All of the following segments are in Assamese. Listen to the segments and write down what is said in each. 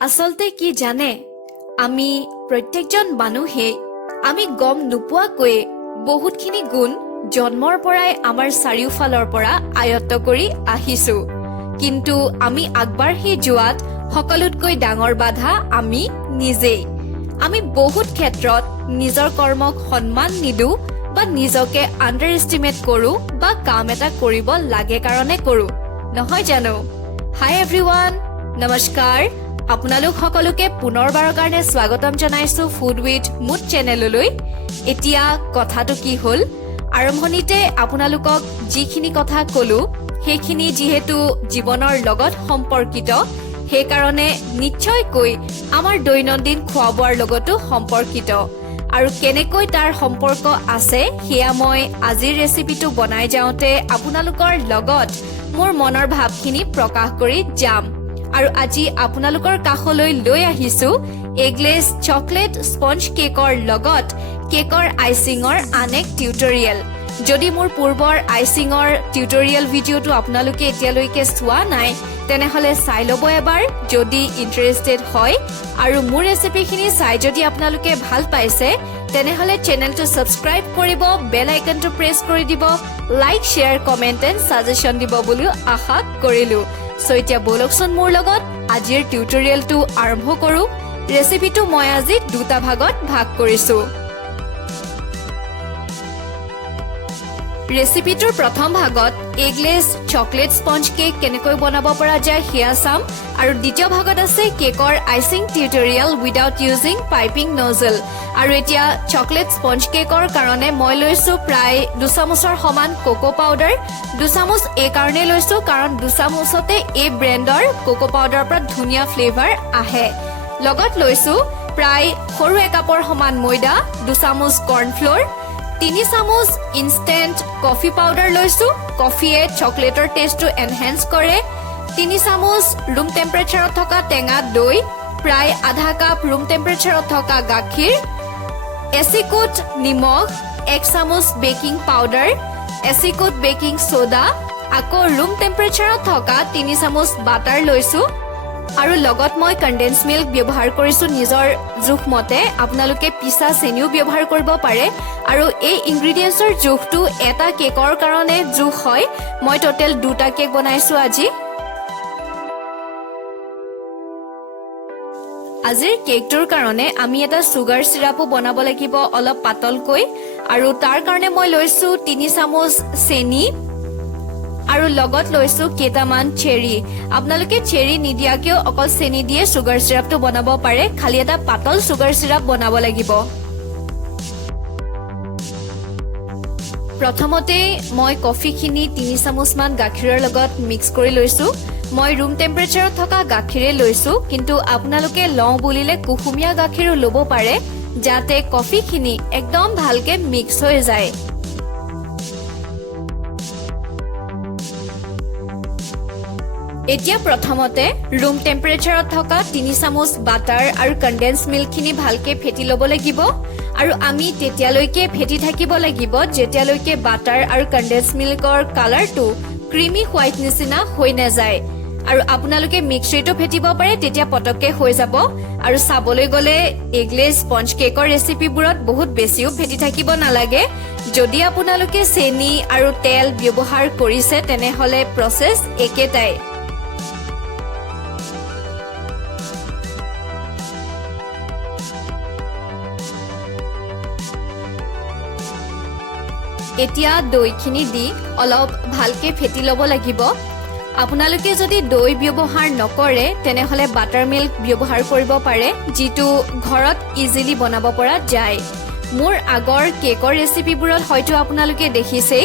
আচলতে কি জানে আমি প্ৰত্যেকজন মানুহে আমি গম নোপোৱাকৈ বহুতখিনি গুণ জন্মৰ পৰাই আমাৰ চাৰিওফালৰ পৰা আয়ত্ত কৰি আহিছো কিন্তু আমি আগবাঢ়ি যোৱাত সকলোতকৈ ডাঙৰ বাধা আমি নিজেই আমি বহুত ক্ষেত্ৰত নিজৰ কৰ্মক সন্মান নিদু বা নিজকে আন্ডাৰ এষ্টিমেট কৰো বা কাম এটা কৰিব লাগে কাৰণে কৰো নহয় জানো হাই এভৰিৱান নমস্কাৰ আপোনালোক সকলোকে পুনৰবাৰৰ কাৰণে স্বাগতম জনাইছো ফুড উইথ মুড চেনেললৈ এতিয়া কথাটো কি হ'ল আৰম্ভণিতে আপোনালোকক যিখিনি কথা কলো সেইখিনি যিহেতু জীৱনৰ লগত সম্পৰ্কিত সেই কাৰণে নিশ্চয়কৈ আমাৰ দৈনন্দিন খোৱা-বোৱাৰ লগতো সম্পৰ্কিত আৰু কেনেকৈ তাৰ সম্পৰ্ক আছে হেয়া মই আজিৰ ৰেচিপিটো বনাই যাওঁতে আপোনালোকৰ লগত মোৰ মনৰ ভাৱখিনি প্ৰকাশ কৰি যাম আৰু আজি আপোনালোকৰ কাষলৈ লৈ আহিছো এগলেছ চকলেট স্পঞ্জ কেকৰ লগত কেকৰ আইচিঙৰ আনেক টিউটৰিয়েল যদি মোৰ পূৰ্বৰ আইচিঙৰ টিউটৰিয়েল ভিডিঅ'টো আপোনালোকে এতিয়ালৈকে চোৱা নাই তেনেহলে চাই ল'ব এবাৰ যদি ইন্টাৰেষ্টেড হয় আৰু মোৰ ৰেচিপিখিনি চাই যদি আপোনালোকে ভাল পাইছে তেনেহলে চেনেলটো সাবস্ক্ৰাইব কৰিব বেল আইকনটো প্ৰেছ কৰি দিব like share comment and suggestion দিব বুলি আশা কৰিলো সো এতিয়া বলকচোন মোৰ লগত আজিৰ টিউটৰিয়েলটো আৰম্ভ কৰো ৰেচিপিটো মই আজি দুটা ভাগত ভাগ কৰিছো ৰেচিপিটোৰ প্ৰথম ভাগত এগলেছ চকলেট স্পঞ্জ কেক কেনেকৈ বনাব পৰা যায় হিয়া চাম আৰু দ্বিতীয় ভাগত আছে কেকৰ icing tutorial without using piping nozzle আৰু এতিয়া চকলেট স্পঞ্জ কেকৰ কাৰণে মই লৈছো প্ৰায় 2 চামুচৰ সমান কোকো পাউডাৰ 2 চামুচ এই কাৰণে লৈছো কাৰণ 2 চামুচতে এই ব্ৰেণ্ডৰ কোকো পাউডাৰৰ পৰা ধুনীয়া ফ্লেভাৰ আহে লগত লৈছো প্ৰায় সৰু একাপৰ সমান ময়দা 2 চামুচ কৰ্ণফ্লোৰ 3 চামুচ ইনষ্টেন্ট কফি পাউডাৰ লৈছো কফিয়ে চকলেটৰ টেষ্টটো এনহেন্স কৰে 3 চামুচ ৰুম টেম্পাৰেচাৰত থকা টেঙা দৈ প্ৰায় আধা কাপ ৰুম টেম্পাৰেচাৰত থকা গাখীৰ এচিকুট নিমখ 1 চামুচ বেকিং পাউডাৰ এচিকুট বেকিং সোডা আকৌ ৰুম টেম্পাৰেচাৰত থকা 3 চামুচ বাটাৰ লৈছো আৰু লগত মই কনডেন্স মিল্ক ব্যৱহাৰ কৰিছো নিজৰ জোখমতে আপোনালোকে পিসা চেনিও ব্যৱহাৰ কৰিব পাৰে আৰু এই ইনগ্ৰেডিয়েন্টছৰ জোখটো এটা কেকৰ কাৰণে জোখ হয় মই টোটাল দুটা কেক বনাইছো আজিৰ কেকটোৰ কাৰণে আমি এটা সুগাৰ সিৰাপো বনাব লাগিব অলপ পাতলকৈ আৰু তাৰ কাৰণে মই লৈছো 3 চামুচ চেনি আৰু লগত লৈছো কেটামান চেৰি আপোনালোকে চেৰি নিদিয়াকেও অকল চেনি দিয়ে সুগাৰ সিৰাপটো বনাব পাৰে খালি এটা পাতল সুগাৰ সিৰাপ বনাব লাগিব প্ৰথমতে মই কফিখিনি 3 চামুচ মান গাখীৰৰ লগত মিক্স কৰি লৈছো মই ৰুম টেম্পাৰেচাৰত থকা গাখীৰে লৈছো কিন্তু আপোনালোকে লওঁ বুলিলে কুহুমীয়া গাখীৰো ল'ব পাৰে যাতে কফিখিনি একদম ভালকে মিক্স হৈ যায় এতিয়া প্ৰথমতে ৰুম টেম্পাৰেচাৰত থকা 3 চামুচ বাটাৰ আৰু কনডেন্স মিল্কখিনি ভালকে ফেটি ল'ব লাগিব আৰু আমি তেতিয়ালৈকে ফেটি থাকিব লাগিব যেতিয়ালৈকে বাটাৰ আৰু কনডেন্স মিল্কৰ কালাৰটো ক্ৰিমি হোৱাইট নিচিনা হৈ নাযায় আৰু আপোনালোকে মিক্সিটো ফেটিব পাৰে তেতিয়া পটককে হৈ যাব আৰু চাবলৈ গলে এগলেছ স্পঞ্জ কেকৰ ৰেচিপিবোৰত বহুত বেছিও ফেটি থাকিব নালাগে যদি আপোনালোকে চেনি আৰু তেল ব্যৱহাৰ কৰিছে তেনেহলে প্ৰসেস একেটাই এতিয়া দৈখিনি দি অলপ ভালকে ফেটি ল'ব লাগিব আপোনালোকে যদি দৈ ব্যৱহাৰ নকৰে তেনেহলে বাটাৰ মিল্ক ব্যৱহাৰ কৰিব পাৰে যিটো ঘৰত ইজিলি বনাব পৰা যায় মোৰ আগৰ কেকৰ ৰেচিপিবোৰত হয়তো আপোনালোকে দেখিছে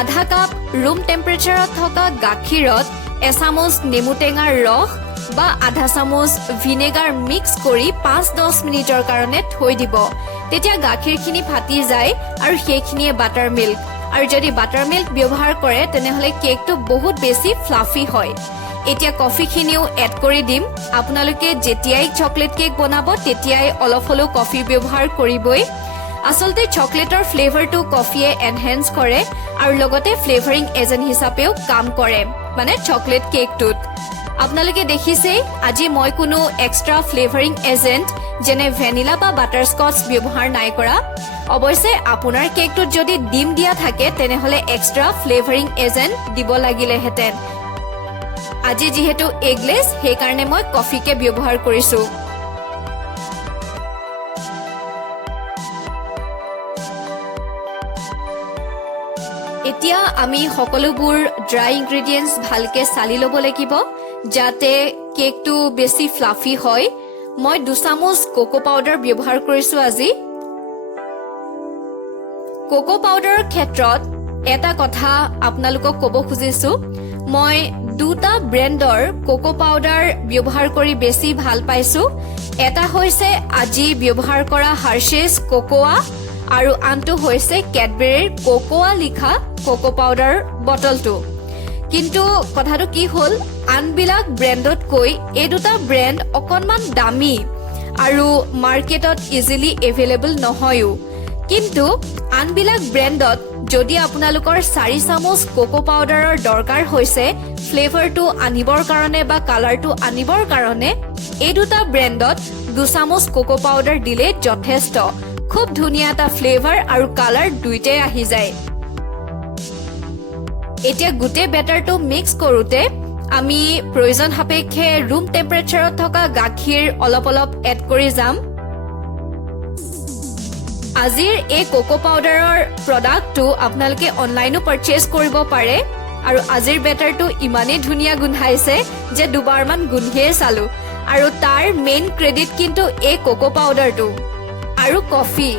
আধা কাপ ৰুম টেম্পাৰেচাৰত থকা গাখীৰত 1 চামুচ নেমু টেঙাৰ ৰস বা আধা চামুচ ভিনেগাৰ মিক্স কৰি 5-10 মিনিটৰ কাৰণে থৈ দিব তেতিয়া গাখীৰখিনি ফাটি যায় আৰু সেইখিনিয়ে বাটাৰ মিল্ক আৰু যদি বাটাৰ মিল্ক ব্যৱহাৰ কৰে তেনেহলে কেকটো বহুত বেছি ফ্লাফি হয় এতিয়া কফিখিনিও এড কৰি দিম আপোনালোকে যেতিয়াই চকলেট কেক বনাব তেতিয়াই অলপ হলেও কফি ব্যৱহাৰ কৰিবই আসলতে চকলেটৰ ফ্লেভাৰটো কফিয়ে এনহেন্স কৰে আৰু লগতে ফ্লেভাৰিং এজেন্ট হিচাপেও কাম কৰে মানে চকলেট কেকটোত আপোনালোকে দেখিছে আজি মই কোনো এক্সট্ৰা ফ্লেভাৰিং এজেন্ট যেনে ভেনিলা বা বাটাৰস্কচ ব্যৱহাৰ নাই কৰা অৱশ্যে আপোনাৰ কেকটোত যদি ডিম দিয়া থাকে তেনেহলে এক্সট্ৰা ফ্লেভাৰিং এজেন্ট দিব লাগিলেহেঁতেন আজি যেহেতু এগলেছ সেইকাৰণে মই কফিকে ব্যৱহাৰ কৰিছো এতিয়া আমি সকলোবোৰ ড্ৰাই ইনগ্ৰেডিয়েন্টস ভালকে চালি ল'ব লাগিব যাতে কেকটো বেছি ফ্লাফি হয় মই 2 চামুচ কোকো পাউডাৰ ব্যৱহাৰ কৰিছো আজি কোকো পাউডাৰৰ ক্ষেত্ৰত এটা কথা আপোনালোকক ক'ব খুজিছো মই দুটা ব্ৰেণ্ডৰ কোকো পাউডাৰ ব্যৱহাৰ কৰি বেছি ভাল পাইছো এটা হৈছে আজি ব্যৱহাৰ কৰা হাৰ্শেছ কোকোৱা আৰু আনটো হৈছে ক্যাডবেৰীৰ কোকোৱা লিখা কোকো পাউডাৰ বটলটো কিন্তু কথাটো কি হ'ল আনবিলাক ব্ৰেণ্ডতকৈ এই দুটা ব্ৰেণ্ড অকনমান দামী আৰু মাৰ্কেটত ইজিলি এভেইলেবল নহয়ও কিন্তু আনবিলাক ব্ৰেণ্ডত যদি আপোনালোকৰ 4 চামুচ কোকো পাউডাৰৰ দৰকাৰ হৈছে ফ্লেভাৰটো আনিবৰ কাৰণে বা কালাৰটো আনিবৰ কাৰণে এই দুটা ব্ৰেণ্ডত 2 চামুচ কোকো পাউডাৰ দিলে যথেষ্ট খুব ধুনীয়া এটা ফ্লেভাৰ আৰু কালাৰ দুইটাই আহি যায় এতিয়া গুটে বেটাৰটো মিক্স কৰোতে আমি প্ৰয়োজন সাপেক্ষে ৰুম টেম্পাৰেচাৰত থকা গাখীৰ অলপ এড কৰি যাম আজিৰ এই কোকো পাউডাৰৰ প্ৰডাক্টটো আপোনালোকে অনলাইনো পাৰচেজ কৰিব পাৰে আৰু আজিৰ বেটাৰটো ইমানেই ধুনীয়া গোন্ধাইছে যে দুবাৰমান গোন্ধিয়ে চালো আৰু তাৰ মেইন ক্ৰেডিট কিন্তু এই কোকো পাউডাৰটো আৰু কফি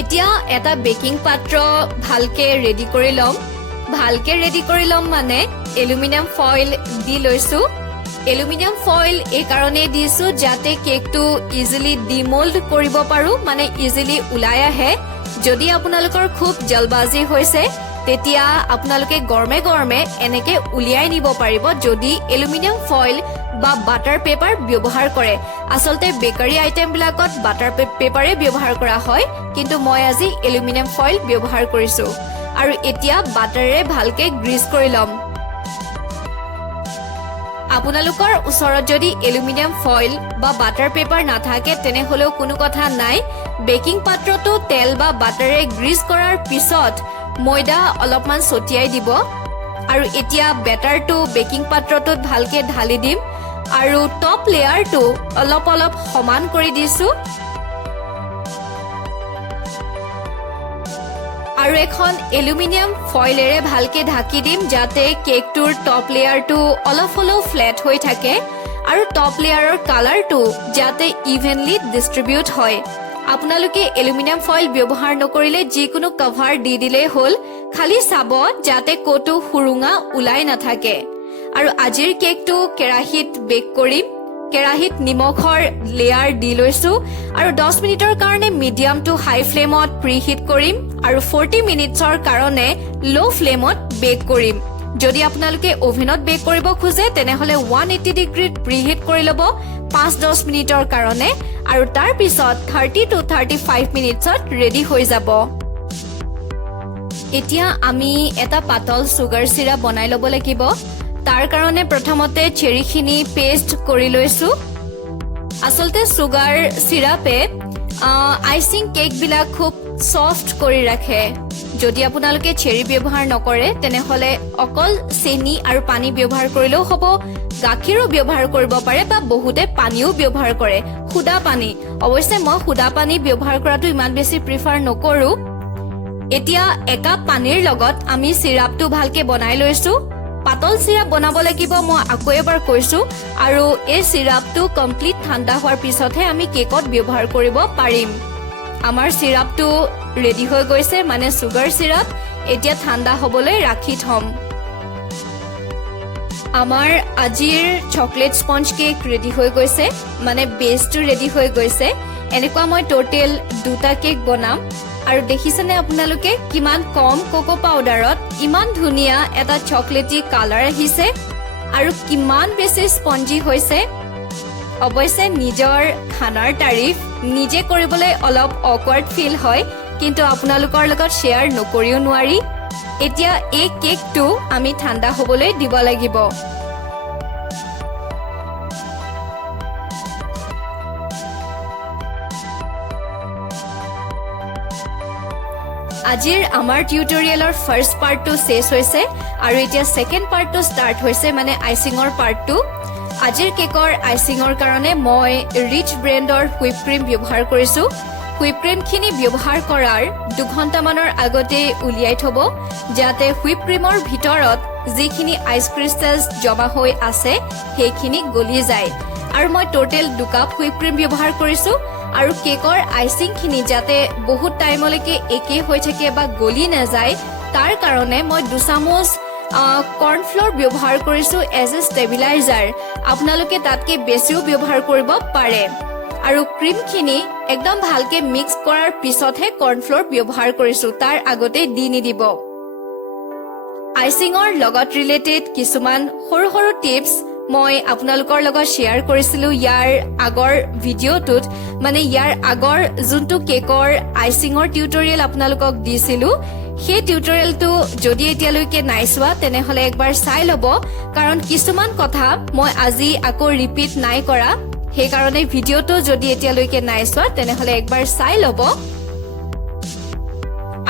এতিয়া এটা বেকিং পাত্ৰ ভালকে ৰেডি কৰি লম মানে এলুমিনিয়াম ফয়েল দি লৈছো এলুমিনিয়াম ফয়েল এই কাৰণে দিছো যাতে কেকটো ইজিলি ডিমোল্ড কৰিব পাৰো মানে ইজিলি ওলাই আহে যদি আপোনালোকৰ খুব জলবাজি হৈছে তেতিয়া আপোনালোকে গৰমে এনেকে উলিয়াই নিব পাৰিব যদি এলুমিনিয়াম ফয়েল বা বাটাৰ পেপাৰ ব্যৱহাৰ কৰে আসলতে বেকাৰী আইটেম বিলাকত বাটাৰ পেপাৰে ব্যৱহাৰ কৰা হয় কিন্তু মই আজি এলুমিনিয়াম ফয়েল ব্যৱহাৰ কৰিছো আৰু এতিয়া বাটাৰে ভালকে গ্ৰীজ কৰি লম আপোনালোকৰ ওচৰত যদি এলুমিনিয়াম ফয়েল বা বাটাৰ পেপাৰ নাথাকে তেনেহলেও কোনো কথা নাই বেকিং পাত্ৰটো তেল বা বাটাৰে গ্ৰীজ কৰাৰ পিছত ময়দা অলপমান ছটিয়াই দিব আৰু এতিয়া বেটাৰটো বেকিং পাত্ৰটোত ভালকে ঢালি দিম আৰু টপ লেয়াৰটো অলপ সমান কৰি দিছো আৰু এখন এলুমিনিয়াম ফয়েলেৰে ভালকে ঢাকি দিম যাতে কেকটোৰ টপ লেয়াৰটো অলপ ফ্লেট হৈ থাকে আৰু টপ লেয়াৰৰ কালাৰটো যাতে ইভেনলি ডিস্ট্ৰিবিউট হয় আপোনালোকে এলুমিনিয়াম ফয়েল ব্যৱহাৰ নকৰিলে যিকোনো কভাৰ দি দিলে হ'ল খালি চাব যাতে কোটো হুৰুঙা উলাই নাথাকে আৰু আজিৰ কেকটো কেৰাহীত বেক কৰিম কেৰাহীত নিমখৰ লেয়াৰ দি লৈছো আৰু 10 মিনিটৰ কাৰণে মিডিয়াম টু হাই ফ্লেমত প্ৰিহিট কৰিম আৰু 40 মিনিটছৰ কাৰণে লো ফ্লেমত বেক কৰিম যদি আপোনালোকে ওভেনত বেক কৰিব খোজে তেনেহলে 180 ডিগ্ৰীত প্ৰিহিট কৰি লব 5-10 মিনিটৰ কাৰণে আৰু তাৰ পিছত 30 to 35 মিনিটছত ৰেডি হৈ যাব এতিয়া আমি এটা পাতল সুগাৰ সিৰাপ বনাই লব লাগিব তাৰ কাৰণে প্ৰথমতে চেৰিখিনি পেষ্ট কৰি লৈছো আসলতে সুগাৰ সিৰাপে আইসিং কেক বিলাক খুব সফট কৰি ৰাখে যদি আপোনালোকে চেৰি ব্যৱহাৰ নকৰে তেনেহলে অকল চেনি আৰু পানী ব্যৱহাৰ কৰিলেও হ'ব গাখীৰো ব্যৱহাৰ কৰিব পাৰে বা বহুতে পানীও ব্যৱহাৰ কৰে খুদা পানী অৱশ্যে মই খুদা পানী ব্যৱহাৰ কৰাটো ইমান বেছি প্ৰিফাৰ নকৰো এতিয়া একাপ পানীৰ লগত আমি সিৰাপটো ভালকে বনাই লৈছো পাতল সিৰাপ বনাব লাগিব মই আকৌ এবাৰ কৈছো আৰু এই সিৰাপটো কমপ্লিট ঠাণ্ডা হোৱাৰ পিছতহে আমি কেকত ব্যৱহাৰ কৰিব পাৰিম আমাৰ সিৰাপটো ৰেডি হৈ গৈছে মানে সুগাৰ সিৰাপ এতিয়া ঠাণ্ডা হ'বলৈ ৰাখি থম আমাৰ আজিৰ চকলেট স্পঞ্জ কেক ৰেডি হৈ গৈছে মানে বেছটো ৰেডি হৈ গৈছে এনেকুৱা মই টোটেল 2টা কেক বনাম আৰু দেখিছেনে আপোনালোকে কিমান কম কোকো পাউডাৰত ইমান ধুনীয়া এটা চকলেটি কালাৰ আহিছে আৰু কিমান বেছি স্পঞ্জি হৈছে অৱশ্যে নিজৰ খানাৰ তাৰিফ নিজে কৰিবলৈ অলপ অকৱাৰ্ড ফিল হয় কিন্তু আপোনালোকৰ লগত শ্বেয়াৰ নকৰিও নোৱাৰি এতিয়া এই কেকটো আমি ঠাণ্ডা হ'বলৈ দিব লাগিব আজিৰ আমাৰ টিউটৰিয়েলৰ ফাৰ্ষ্ট পাৰ্টটো শেষ হৈছে আৰু এতিয়া সেকেন্ড পাৰ্টটো ষ্টাৰ্ট হৈছে মানে আইচিঙৰ পাৰ্টটো আজিৰ কেকৰ আইচিঙৰ কাৰণে মই ৰিচ ব্ৰেণ্ডৰ হুইপ ক্ৰীম ব্যৱহাৰ কৰিছো হুইপ ক্ৰীমখিনি ব্যৱহাৰ কৰাৰ 2 ঘণ্টামানৰ আগতে উলিয়াই থব যাতে হুইপ ক্ৰীমৰ ভিতৰত যিখিনি আইচ ক্ৰিষ্টেলছ জমা হৈ আছে সেইখিনি গলি যায় আৰু মই টোটেল 2 কাপ হুইপ ক্ৰীম ব্যৱহাৰ কৰিছো আৰু কেকৰ আইচিংখিনি যাতে বহুত টাইমলৈকে একে হৈ থাকে বা গলি নাযায় তাৰ কাৰণে মই 2 চামুচ কৰ্ণফ্লোৰ ব্যৱহাৰ কৰিছো এজ এ ষ্টেবিলাইজাৰ আপোনালোকে তাতকে বেছিও ব্যৱহাৰ কৰিব পাৰে আৰু ক্ৰীমখিনি একদম ভালকে মিক্স কৰাৰ পিছতহে কৰ্ণফ্লোৰ ব্যৱহাৰ কৰিছো তাৰ আগতে দি নিদিব আইচিঙৰ লগত ৰিলেটেড কিছুমান সৰু সৰু টিপছ মই আপোনালোকৰ লগত শ্বেয়াৰ কৰিছিলো ইয়াৰ আগৰ ভিডিঅ'টোত মানে ইয়াৰ আগৰ যোনটো কেকৰ আইচিঙৰ টিউটৰিয়েল আপোনালোকক দিছিলো সেই টিউটৰিয়েলটো যদি এতিয়ালৈকে নাই চোৱা তেনেহলে একবাৰ চাই ল'ব কাৰণ কিছুমান কথা মই আজি আকৌ ৰিপিট নাই কৰা সেই কাৰণে ভিডিঅ'টো যদি এতিয়ালৈকে নাই চোৱা তেনেহলে একবাৰ চাই ল'ব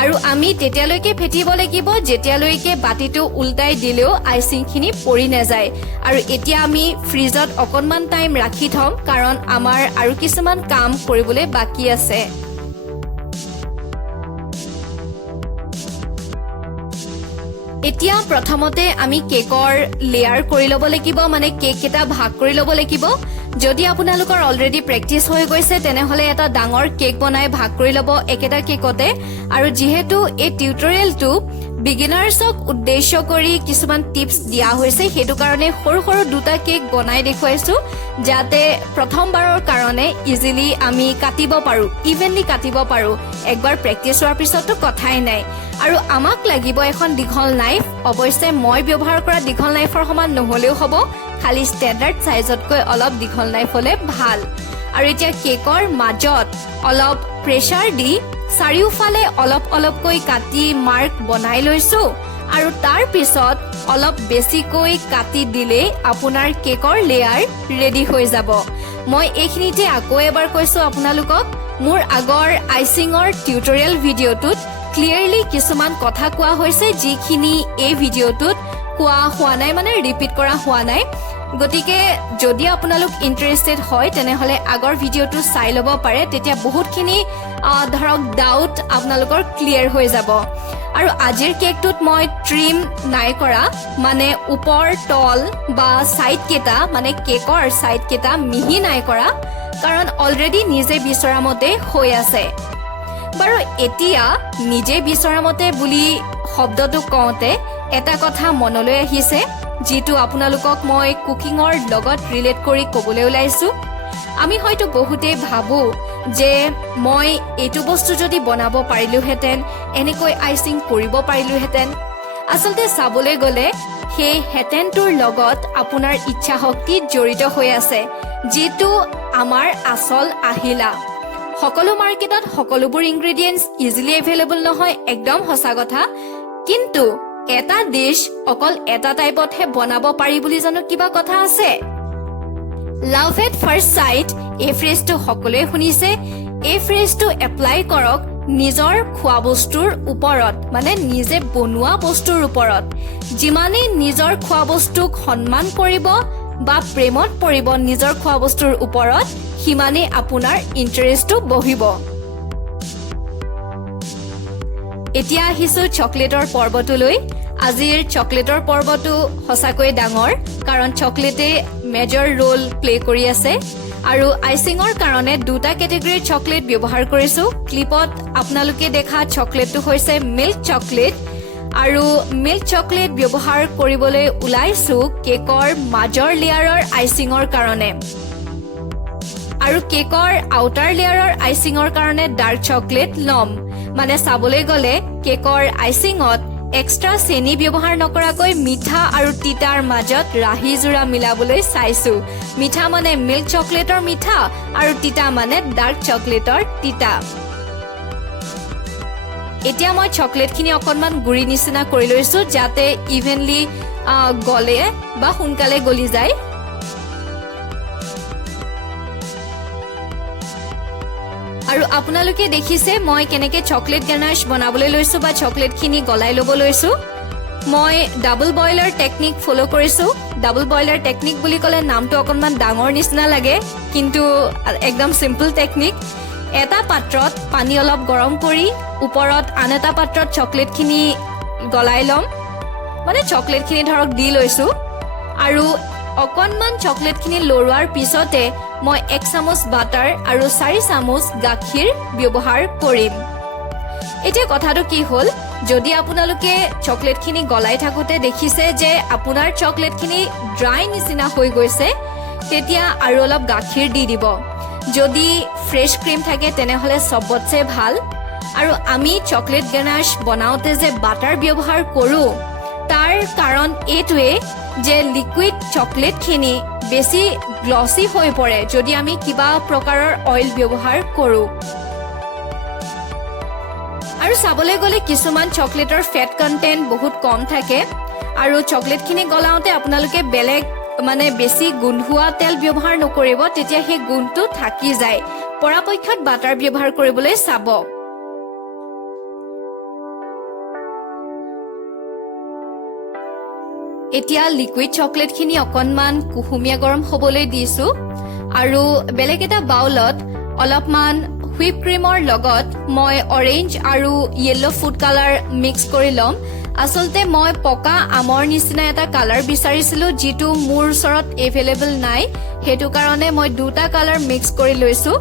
আৰু আমি তেতিয়ালৈকে ফেটিব লাগিব যেতিয়ালৈকে বাটিটো উল্টাই দিলেও আইচিংখিনি পৰি নাযায় আৰু এতিয়া আমি ফ্ৰিজত অকণমান টাইম ৰাখি থম কাৰণ আমাৰ আৰু কিছুমান কাম কৰিবলৈ বাকি আছে এতিয়া প্ৰথমতে আমি কেকৰ লেয়াৰ কৰি ল'ব লাগিব মানে কেক এটা ভাগ কৰি ল'ব লাগিব যদি আপোনালোকৰ অলৰেডি প্ৰেক্টিছ হৈ গৈছে তেনেহলে এটা ডাঙৰ কেক বনাই ভাগ কৰি ল'ব একেটা কেকতে আৰু যেহেতু এই টিউটৰিয়েলটো বিগিনাৰ্ছক উদ্দেশ্য কৰি কিছুমান টিপছ দিয়া হৈছে সেইটো কাৰণে সৰু সৰু দুটা কেক বনাই দেখুৱাইছো যাতে প্ৰথমবাৰৰ কাৰণে ইজিলি আমি কাটিব পাৰো ইভেনলি কাটিব পাৰো একবাৰ প্ৰেক্টিছ হোৱাৰ পিছতো কথাই নাই আৰু আমাক লাগিব এখন দীঘল নাইফ অৱশ্যে মই ব্যৱহাৰ কৰা দীঘল নাইফৰ সমান নহলেও হ'ব খালি ষ্টেণ্ডাৰ্ড সাইজতকৈ অলপ দীঘল নাইফ হলে ভাল আৰু এতিয়া কেকৰ মাজত অলপ প্ৰেছাৰ দি চাৰিওফালে অলপ অলপকৈ কাটি মাৰ্ক বনাই লৈছো আৰু তাৰ পিছত অলপ বেছিকৈ কাটি দিলে আপোনাৰ কেকৰ লেয়াৰ ৰেডি হৈ যাব মই এইখিনিতে আকৌ এবাৰ কৈছো আপোনালোকক মোৰ আগৰ আইচিঙৰ টিউটৰিয়েল ভিডিঅ'টোত ক্লিয়াৰলি কিছুমান কথা কোৱা হৈছে যিখিনি এই ভিডিঅ'টোত কোৱা হোৱা নাই মানে ৰিপিট কৰা হোৱা নাই গতিকে যদি আপোনালোক ইন্টাৰেষ্টেড হয় তেনেহলে আগৰ ভিডিঅ'টো চাই ল'ব পাৰে তেতিয়া বহুতখিনি ধৰক ডাউট আপোনালোকৰ ক্লিয়াৰ হৈ যাব আৰু আজিৰ কেকটোত মই ট্ৰিম নাই কৰা মানে ওপৰ তল বা সাইড কেটা মানে কেকৰ সাইড কেটা মিহি নাই কৰা কাৰণ অলৰেডি নিজে বিচৰা মতে হৈ আছে বাৰু এতিয়া নিজে বিচৰা মতে বুলি শব্দটো কওঁতে এটা কথা মনলৈ আহিছে যিটো আপোনালোকক মই কুকিঙৰ লগত ৰিলেট কৰি ক'বলৈ ওলাইছো আমি হয়তো বহুতে ভাবো যে মই এইটো বস্তু যদি বনাব পাৰিলোহেঁতেন এনেকৈ আইচিং কৰিব পাৰিলোহেঁতেন আচলতে চাবলৈ গ'লে সেই হেতেনটোৰ লগত আপোনাৰ ইচ্ছা শক্তি জড়িত হৈ আছে যিটো আমাৰ আচল আহিলা সকলো মাৰ্কেটত সকলোবোৰ ইনগ্ৰেডিয়েন্টস ইজিলি এভেইলেবল নহয় একদম সঁচা কথা কিন্তু এটা ডিশ অকল এটা টাইপতহে বনাব পাৰি বুলি জানো কিবা কথা আছে লাভ এট ফাৰ্ষ্ট সাইট এই ফ্ৰেজটো সকলোৱে শুনিছে এই ফ্ৰেজটো এপ্লাই কৰক নিজৰ খোৱা বস্তুৰ ওপৰত মানে নিজে বনোৱা বস্তুৰ ওপৰত যিমানেই নিজৰ খোৱা বস্তুক সন্মান কৰিব বা প্ৰেমত পৰিব নিজৰ খোৱা বস্তুৰ ওপৰত সিমানেই আপোনাৰ ইন্টাৰেষ্টটো বহিব এতিয়া আহিছো চকলেটৰ পৰ্বটোলৈ আজিৰ চকলেটৰ পৰ্বটো সঁচাকৈ ডাঙৰ কাৰণ চকলেটে মেজৰ ৰোল প্লে কৰি আছে আৰু আইচিঙৰ কাৰণে দুটা কেটেগৰীৰ চকলেট ব্যৱহাৰ কৰিছো ক্লিপত আপোনালোকে দেখা চকলেটটো হৈছে মিল্ক চকলেট আৰু মিল্ক চকলেট ব্যৱহাৰ কৰিবলৈ ওলাইছো কেকৰ মাজৰ লেয়াৰৰ আইচিঙৰ কাৰণে আৰু কেকৰ আউটাৰ লেয়াৰৰ আইচিঙৰ কাৰণে ডাৰ্ক চকলেট লম মানে চাবলৈ গ'লে কেকৰ আইচিঙত এক্সট্ৰা চেনি ব্যৱহাৰ নকৰাকৈ মিঠা আৰু তিতাৰ মাজত ৰাহি জোৰা মিলাবলৈ চাইছো মিঠা মানে মিল্ক চকলেটৰ মিঠা আৰু তিতা মানে ডাৰ্ক চকলেটৰ তিতা এতিয়া মই চকলেটখিনি অকণমান গুৰি নিচিনা কৰি লৈছোঁ যাতে ইভেনলি গলে বা সোনকালে গলি যায়। আৰু আপোনালোকে দেখিছে মই কেনেকৈ চকলেট গানাছ বনাবলৈ লৈছোঁ বা চকলেটখিনি গলাই ল'ব লৈছোঁ। মই ডাবল বইলাৰ টেকনিক ফ'ল' কৰিছোঁ। ডাবল বইলাৰ টেকনিক বুলি ক'লে নামটো অকণমান ডাঙৰ নিচিনা লাগে, কিন্তু একদম চিম্পল টেকনিক। এটা পাত্ৰত পানী অলপ গৰম কৰি ওপৰত আন এটা পাত্ৰত চকলেটখিনি গলাই ল'ম, মানে চকলেটখিনি ধৰক দি লৈছোঁ। আৰু অকণমান চকলেটখিনি লৰোৱাৰ পিছতে মই 1 চামুচ বাটাৰ আৰু 4 চামুচ গাখীৰ ব্যৱহাৰ কৰিম। এতিয়া কথাটো কি হ'ল, যদি আপোনালোকে চকলেটখিনি গলাই থাকোঁতে দেখিছে যে আপোনাৰ চকলেটখিনি ড্ৰাই নিচিনা হৈ গৈছে, তেতিয়া আৰু অলপ গাখীৰ দি দিব। যদি ফ্ৰেছ ক্ৰীম থাকে তেনেহ'লে চবতছে ভাল। আৰু আমি চকলেট গানাছ বনাওঁতে যে বাটাৰ ব্যৱহাৰ কৰোঁ, তাৰ কাৰণ এইটোৱে যে লিকুইড চকলেটখিনি বেছি গ্লছি হৈ পৰে যদি আমি কিবা প্ৰকাৰৰ অইল ব্যৱহাৰ কৰোঁ। আৰু চাবলৈ গ'লে কিছুমান চকলেটৰ ফেট কণ্টেণ্ট বহুত কম থাকে, আৰু চকলেটখিনি গলাওঁতে আপোনালোকে বেলেগ মানে বেছি গোন্ধোৱা তেল ব্যৱহাৰ নকৰিব, তেতিয়া সেই গোন্ধটো থাকি যায়। পৰাপক্ষত বাটাৰ ব্যৱহাৰ কৰিবলৈ চাব। এতিয়া লিকুইড চকলেটখিনি অকণমান কুহুমীয়া গৰম হ'বলৈ দিছোঁ, আৰু বেলেগ এটা বাউলত অলপমান হুইপ ক্ৰীমৰ লগত মই অৰেঞ্জ আৰু য়েল্ল' ফুড কালাৰ মিক্স কৰি ল'ম। আচলতে মই পকা আমৰ নিচিনা এটা কালাৰ বিচাৰিছিলোঁ, যিটো মোৰ ওচৰত এভেইলেবল নাই, সেইটো কাৰণে মই দুটা কালাৰ মিক্স কৰি লৈছোঁ।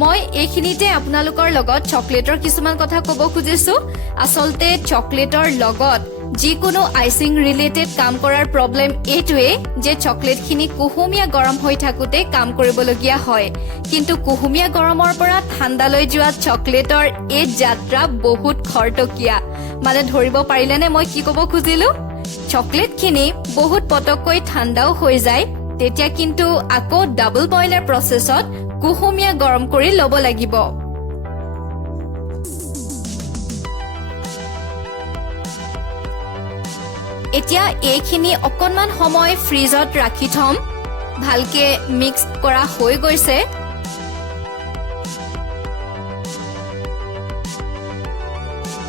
মই এইখিনিতে আপোনালোকৰ লগত চকলেটৰ কিছুমান কথা ক'ব খুজিছোঁ। আচলতে চকলেটৰ লগত যিকোনো আইচিং ৰিলেটেড কাম কৰাৰ প্ৰব্লেম এইটোৱে যে চকলেটখিনি কুহুমীয়া গৰম হৈ থাকোঁতে কাম কৰিবলগীয়া হয়, কিন্তু কুহুমীয়া গৰমৰ পৰা ঠাণ্ডালৈ যোৱা চকলেটৰ এই যাত্ৰা বহুত খৰতকীয়া। মানে ধৰিব পাৰিলেনে মই কি ক'ব খুজিলোঁ? চকলেটখিনি বহুত পটককৈ ঠাণ্ডাও হৈ যায়, তেতিয়া কিন্তু আকৌ ডাবল বইলাৰ প্ৰচেছত কুহুমীয়া গৰম কৰি ল'ব লাগিব। এতিয়া এইখিনি অকণমান সময় ফ্ৰিজত ৰাখি থ'ম। ভালকে মিক্স কৰা হৈ গৈছে।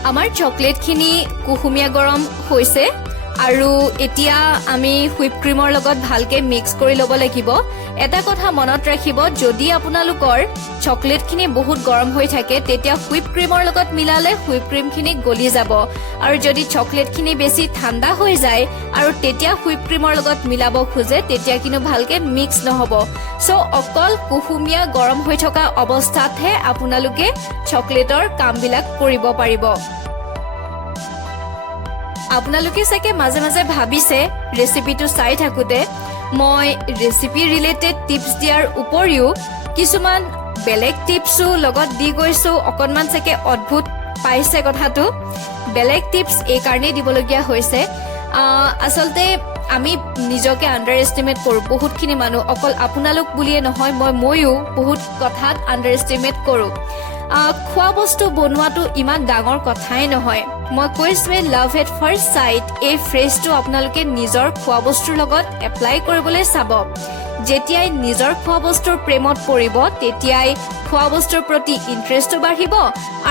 আমাৰ চকলেটখিনি কুহুমীয়া গৰম হৈছে, আৰু এতিয়া আমি হুইপ ক্ৰীমৰ লগত ভালকে মিক্স কৰি ল'ব লাগিব। এটা কথা মনত ৰাখিব, যদি আপোনালোকৰ চকলেটখিনি বহুত গৰম হৈ থাকে তেতিয়া হুইপ ক্ৰীমৰ লগত মিলালে হুইপ ক্ৰীমখিনি গলি যাব, আৰু যদি চকলেটখিনি বেছি ঠাণ্ডা হৈ যায় আৰু তেতিয়া হুইপ ক্ৰীমৰ লগত মিলাব খোজে তেতিয়া কিন্তু ভালকে মিক্স নহ'ব। চ' অকল কুহুমীয়া গৰম হৈ থকা অৱস্থাতহে আপোনালোকে চকলেটৰ কামবিলাক কৰিব পাৰিব। আপোনালোকে চাগে মাজে মাজে ভাবিছে ৰেচিপিটো চাই থাকোঁতে মই ৰেচিপি ৰিলেটেড টিপছ দিয়াৰ উপৰিও কিছুমান বেলেগ টিপছো লগত দি গৈছোঁ। অকণমান চাগে অদ্ভুত পাইছে কথাটো। বেলেগ টিপছ এইকাৰণেই দিবলগীয়া হৈছে, আচলতে আমি নিজকে আণ্ডাৰ এষ্টিমেট কৰোঁ। বহুতখিনি মানুহ, অকল আপোনালোক বুলিয়ে নহয়, ময়ো বহুত কথাত আণ্ডাৰ এষ্টিমেট কৰোঁ। খোৱা বস্তু বনোৱাটো ইমান ডাঙৰ কথাই নহয়। মই কৈছোঁৱে লাভ এট ফাৰ্ষ্ট চাইট, এই ফ্ৰেজটো আপোনালোকে নিজৰ খোৱা বস্তুৰ লগত এপ্লাই কৰিবলৈ চাব। যেতিয়াই নিজৰ খোৱা বস্তুৰ প্ৰেমত পৰিব তেতিয়াই খোৱা বস্তুৰ প্ৰতি ইণ্টাৰেষ্টটো বাঢ়িব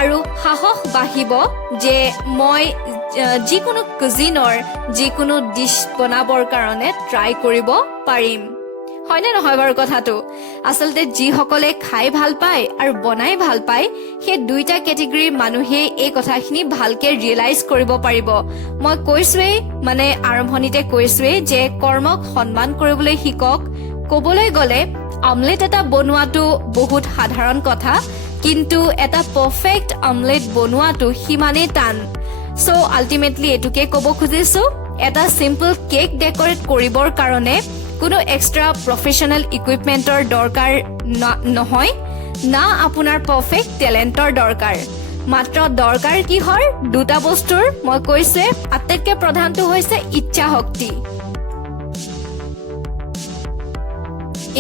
আৰু সাহস বাঢ়িব যে মই যিকোনো কুজিনৰ যিকোনো ডিছ বনাবৰ কাৰণে ট্ৰাই কৰিব পাৰিম। হয়নে নহয় বাৰু কথাটো? আচলতে যিসকলে খাই ভাল পায় আৰু বনাই ভাল পায় সেই দুইটা কেটেগৰীৰ মানুহে এই কথাখিনি ভালকে ৰিয়েলাইজ কৰিব পাৰিব। মই কৈছোৱেই, মানে আৰম্ভণিতে কৈছোৱেই যে কৰ্মক সন্মান কৰিবলৈ শিকক। ক'বলৈ গ'লে অমলেট এটা বনোৱাটো বহুত সাধাৰণ কথা, কিন্তু এটা পাৰফেক্ট অমলেট বনোৱাটো সিমানেই টান। চ' আল্টিমেটলি এইটোকে ক'ব খুজিছোঁ, এটা চিম্পল কেক ডেকৰেট কৰিবৰ কাৰণে কোনো এক্সট্ৰা প্ৰফেশ্যনেল ইকুইপমেণ্টৰ দৰকাৰ নহয়, না আপোনাৰ পাৰফেক্ট টেলেণ্টৰ দৰকাৰ। মাত্ৰ দৰকাৰ কিহৰ? দুটা বস্তুৰ। মই কৈছোৱে আটাইতকৈ প্ৰধানটো হৈছে ইচ্ছা শক্তি।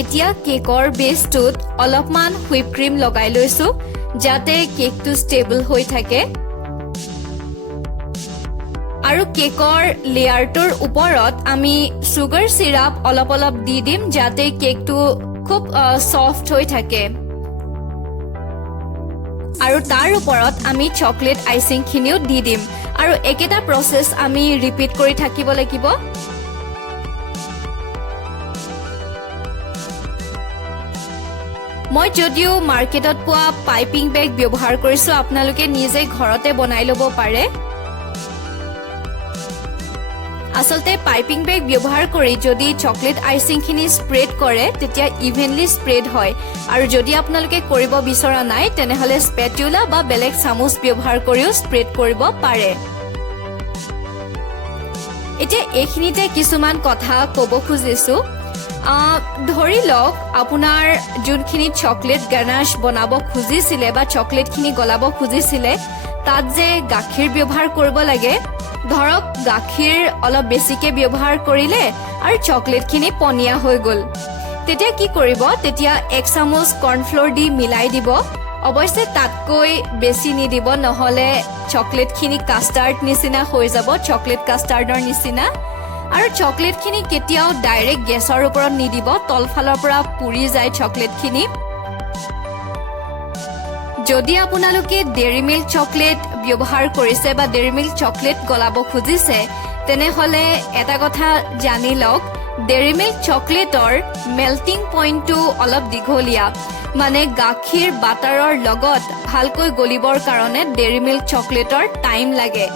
এতিয়া কেকৰ বেছটোত অলপমান হুইপ ক্ৰীম লগাই লৈছো যাতে কেকটো ষ্টেবল হৈ থাকে আৰু কেকৰ লেয়াৰটোৰ ওপৰত আমি সুগাৰ সিৰাপ অলপ অলপ দি দিম যাতে কেকটো খুব সফট হৈ থাকে আৰু তাৰ ওপৰত আমি চকলেট আইচিংখিনিও দি দিম আৰু একেটা প্ৰসেস আমি ৰিপিট কৰি থাকিব লাগিব মই যদিও মাৰ্কেটত পোৱা পাইপিং বেগ ব্যৱহাৰ কৰিছো আপোনালোকে নিজে ঘৰতে বনাই ল'ব পাৰে আসলতে পাইপিং বেগ ব্যৱহাৰ কৰি যদি চকলেট আইচিংখিনি স্প্ৰেড কৰে তেতিয়া ইভেনলি স্প্ৰেড হয় আৰু যদি আপোনালোকে কৰিব বিচৰা নাই তেনেহলে স্পেটুলা বা বেলেগ চামুচ ব্যৱহাৰ কৰিও স্প্ৰেড কৰিব পাৰে এতিয়া এইখিনিতে কিছুমান কথা ক'ব খুজিছো ধৰি লওক আপোনাৰ যোনখিনি চকলেট গানাশ বনাব খুজিছিলে বা চকলেটখিনি গলাব খুজিছিলে তাত যে গাখীৰ ব্যৱহাৰ কৰিব লাগে ধৰক গাখীৰ অলপ বেছিকে ব্যৱহাৰ কৰিলে আৰু চকলেটখিনি পনিয়া হৈ গ'ল তেতিয়া কি কৰিব তেতিয়া 1 চামুচ কৰ্ণফ্লোৰ দি মিলাই দিব অৱশ্যে তাতকৈ বেছি নিদিব নহলে চকলেটখিনি কাষ্টাৰ্ড নিচিনা হৈ যাব চকলেট কাষ্টাৰ্ডৰ নিচিনা আৰু চকলেটখিনি কেতিয়াও ডাইৰেক্ট গেছৰ ওপৰত নিদিব তলফালৰ পৰা পুৰি যায় চকলেটখিনি যদি আপোনালোকে ডেইৰী মিল্ক চকলেট ব্যৱহাৰ কৰিছে বা ডেইৰী মিল্ক চকলেট গলাব খুজিছে তেনেহলে এটা কথা জানি লওক ডেইৰী মিল্ক চকলেটৰ মেল্টিং পইণ্টটো অলপ দীঘলীয়া মানে গাখীৰ বাটাৰৰ লগত ভালকৈ গলিবৰ কাৰণে ডেইৰী মিল্ক চকলেটৰ টাইম লাগে